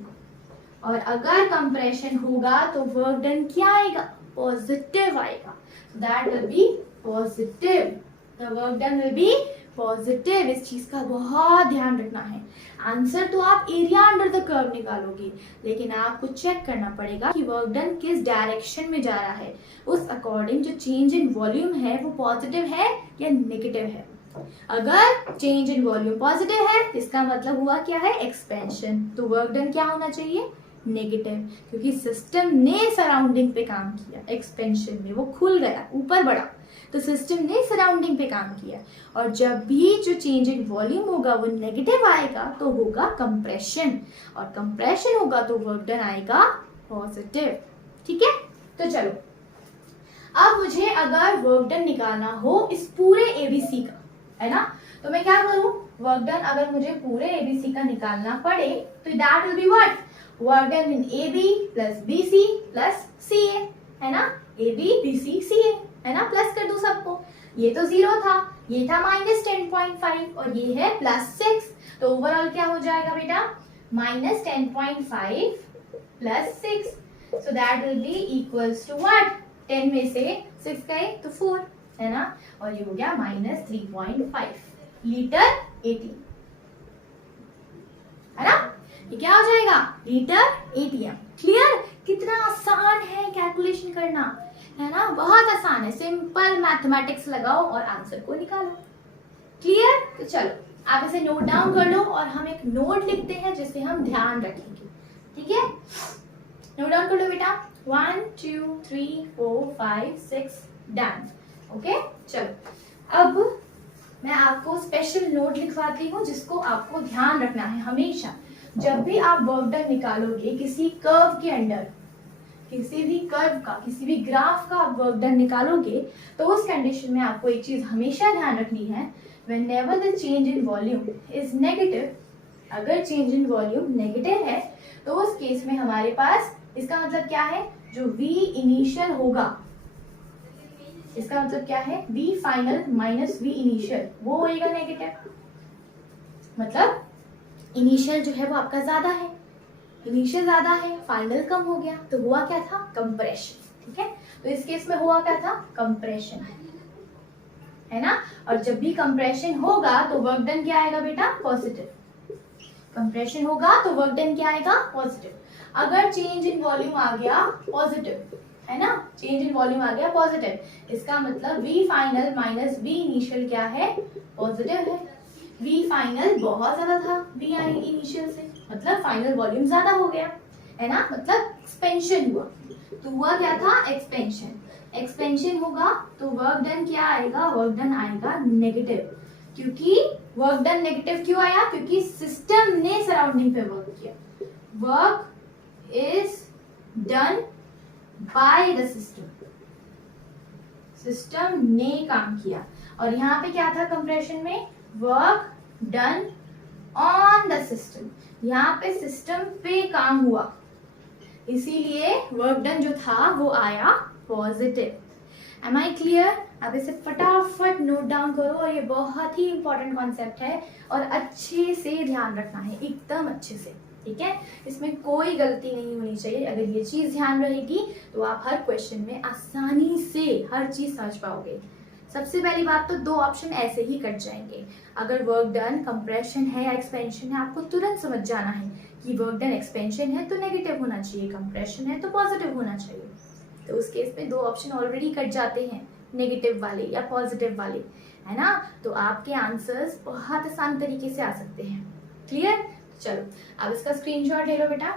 और अगर कंप्रेशन होगा तो वर्क डन क्या आएगा, पॉजिटिव आएगा। That will B positive, the work done will be positive. इस चीज का बहुत ध्यान रखना है। आंसर तो आप एरिया अंडर द कर्व निकालोगे, लेकिन आपको चेक करना पड़ेगा कि वर्क डन किस डायरेक्शन में जा रहा है, उस अकॉर्डिंग जो चेंज इन वॉल्यूम है वो पॉजिटिव है या नेगेटिव है। अगर चेंज इन वॉल्यूम पॉजिटिव है, इसका मतलब हुआ क्या है, एक्सपेंशन, तो वर्क डन क्या होना चाहिए, नेगेटिव, क्योंकि सिस्टम ने सराउंडिंग पे काम किया, एक्सपेंशन में वो खुल गया, ऊपर बढ़ा, तो सिस्टम ने सराउंडिंग पे काम किया। और जब भी जो चेंज इन वॉल्यूम होगा वो नेगेटिव आएगा तो होगा कंप्रेशन, और कंप्रेशन होगा तो वर्क डन आएगा पॉजिटिव, ठीक है। तो चलो, अब मुझे अगर वर्क डन निकालना हो इस पूरे ABC का, है ना, तो मैं क्या करूं, वर्क डन अगर मुझे पूरे ABC का निकालना पड़े तो that will be what, work done in AB plus BC plus CA, है ना, AB BC CA, है ना, प्लस कर दो सबको। ये तो 0 था, ये था माइनस 10.5 और ये है प्लस 6, तो ओवरऑल क्या हो जाएगा बेटा, minus 10.5 plus 6, so that will be equals to what, 10 में से 6 गए तो 4, है ना, और ये हो गया माइनस 3.5 लीटर 80, है ना। ये क्या हो जाएगा, लीटर ATM। क्लियर, कितना आसान है कैलकुलेशन करना, है ना, बहुत आसान है। सिंपल मैथमेटिक्स लगाओ और आंसर को निकालो। क्लियर, तो चलो आप इसे नोट डाउन कर लो और हम एक नोट लिखते हैं जिससे हम ध्यान रखेंगे, ठीक है। नोट डाउन कर लो बेटा, 1 2 3 4 5 6 डन। ओके, चलो अब मैं आपको स्पेशल नोट लिखवाती हूँ जिसको आपको ध्यान रखना है हमेशा। जब भी आप वर्क डन निकालोगे किसी कर्व के अंडर, किसी भी कर्व का, किसी भी ग्राफ का आप वर्क डन निकालोगे, तो उस कंडीशन में आपको एक चीज हमेशा ध्यान रखनी है, whenever the change in volume is negative, अगर चेंज इन वॉल्यूम नेगेटिव है तो उस केस में हमारे पास, इसका मतलब क्या है, जो V इनिशियल होगा, इसका मतलब क्या है, V final minus V initial, वो होएगा नेगेटिव। मतलब इनिशियल जो है वो आपका ज्यादा है, इनिशियल ज्यादा है, फाइनल कम हो गया, तो हुआ क्या था, कंप्रेशन, ठीक है। तो इस केस में हुआ क्या था, कंप्रेशन, है ना। और जब भी कंप्रेशन होगा तो वर्क डन क्या आएगा बेटा, पॉजिटिव। कंप्रेशन होगा तो वर्क डन क्या आएगा, पॉजिटिव। अगर चेंज इन वॉल्यूम आ गया पॉजिटिव, है ना, चेंज इन वॉल्यूम आ गया पॉजिटिव, इसका मतलब V final minus V initial क्या है, पॉजिटिव है। V फाइनल बहुत ज्यादा था V इनिशियल से, मतलब फाइनल वॉल्यूम ज्यादा हो गया, है ना, मतलब एक्सपेंशन हुआ। तो हुआ क्या था, एक्सपेंशन। एक्सपेंशन होगा तो वर्क डन क्या आएगा, वर्क डन आएगा नेगेटिव। क्योंकि वर्क डन नेगेटिव क्यों आया, क्योंकि सिस्टम ने सराउंडिंग पे वर्क किया। Work is done by the system, system ने काम किया। और यहाँ पे क्या था कंप्रेशन में, work done on the system, यहाँ पे सिस्टम पे काम हुआ, इसीलिए वर्क डन जो था वो आया पॉजिटिव। M I clear? अब इसे फटाफट नोट डाउन करो, और ये बहुत ही इंपॉर्टेंट कॉन्सेप्ट है और अच्छे से ध्यान रखना है, एकदम अच्छे से, ठीक है। इसमें कोई गलती नहीं होनी चाहिए। अगर ये चीज ध्यान रहेगी तो आप हर क्वेश्चन में आसानी से हर चीज समझ पाओगे। सबसे पहली बात तो 2 ऑप्शन ऐसे ही कट जाएंगे। अगर वर्क डन कंप्रेशन है या एक्सपेंशन है, आपको तुरंत समझ जाना है कि वर्क डन एक्सपेंशन है तो नेगेटिव होना चाहिए, कंप्रेशन है तो पॉजिटिव होना चाहिए। तो उस केस में 2 ऑप्शन ऑलरेडी कट जाते हैं, नेगेटिव वाले या पॉजिटिव वाले, है ना। तो आपके आंसर्स बहुत आसान तरीके से आ सकते हैं। क्लियर? चलो अब इसका स्क्रीनशॉट ले लो बेटा।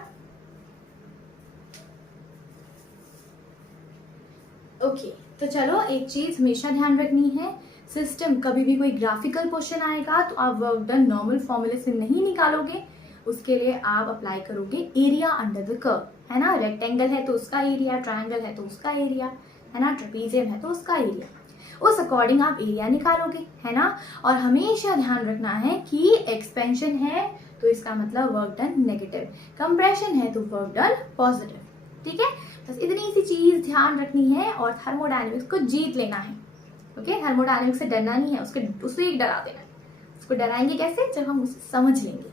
ओके, तो चलो एक चीज हमेशा ध्यान रखनी है, सिस्टम कभी भी कोई ग्राफिकल क्वेश्चन आएगा तो आप वर्क डन नॉर्मल फॉर्मूले से नहीं निकालोगे। उसके लिए आप अप्लाई करोगे एरिया अंडर द कर्व, है ना। रेक्टेंगल है तो उसका एरिया, ट्रायंगल है तो उसका एरिया, है ना, ट्रेपीजियम है तो उसका एरिया, उस अकॉर्डिंग आप एरिया निकालोगे, है ना। और हमेशा ध्यान रखना है कि एक्सपेंशन है तो इसका मतलब वर्क डन नेगेटिव, कंप्रेशन है तो वर्क डन पॉजिटिव, ठीक है। बस इतनी सी चीज ध्यान रखनी है और थर्मोडायनेमिक्स को जीत लेना है। ओके, थर्मोडायनेमिक्स से डरना नहीं है, उसे ही डरा देना है। उसको डराएंगे कैसे, जब हम उसे समझ लेंगे।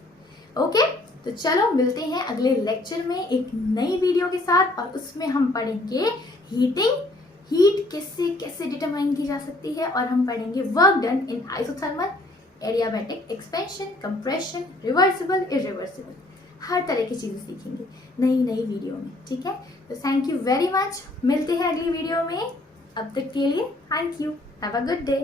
ओके, तो चलो मिलते हैं अगले लेक्चर में एक नई वीडियो के साथ, और उसमें हम पढ़ेंगे हीटिंग, हीट कैसे कैसे डिटरमाइन की जा सकती है, और हम पढ़ेंगे work done in isothermal, adiabatic, expansion, compression, reversible, irreversible, हर तरह की चीजें सीखेंगे नई वीडियो में, ठीक है। तो थैंक यू वेरी मच, मिलते हैं अगली वीडियो में। अब तक के लिए thank you, have a good day.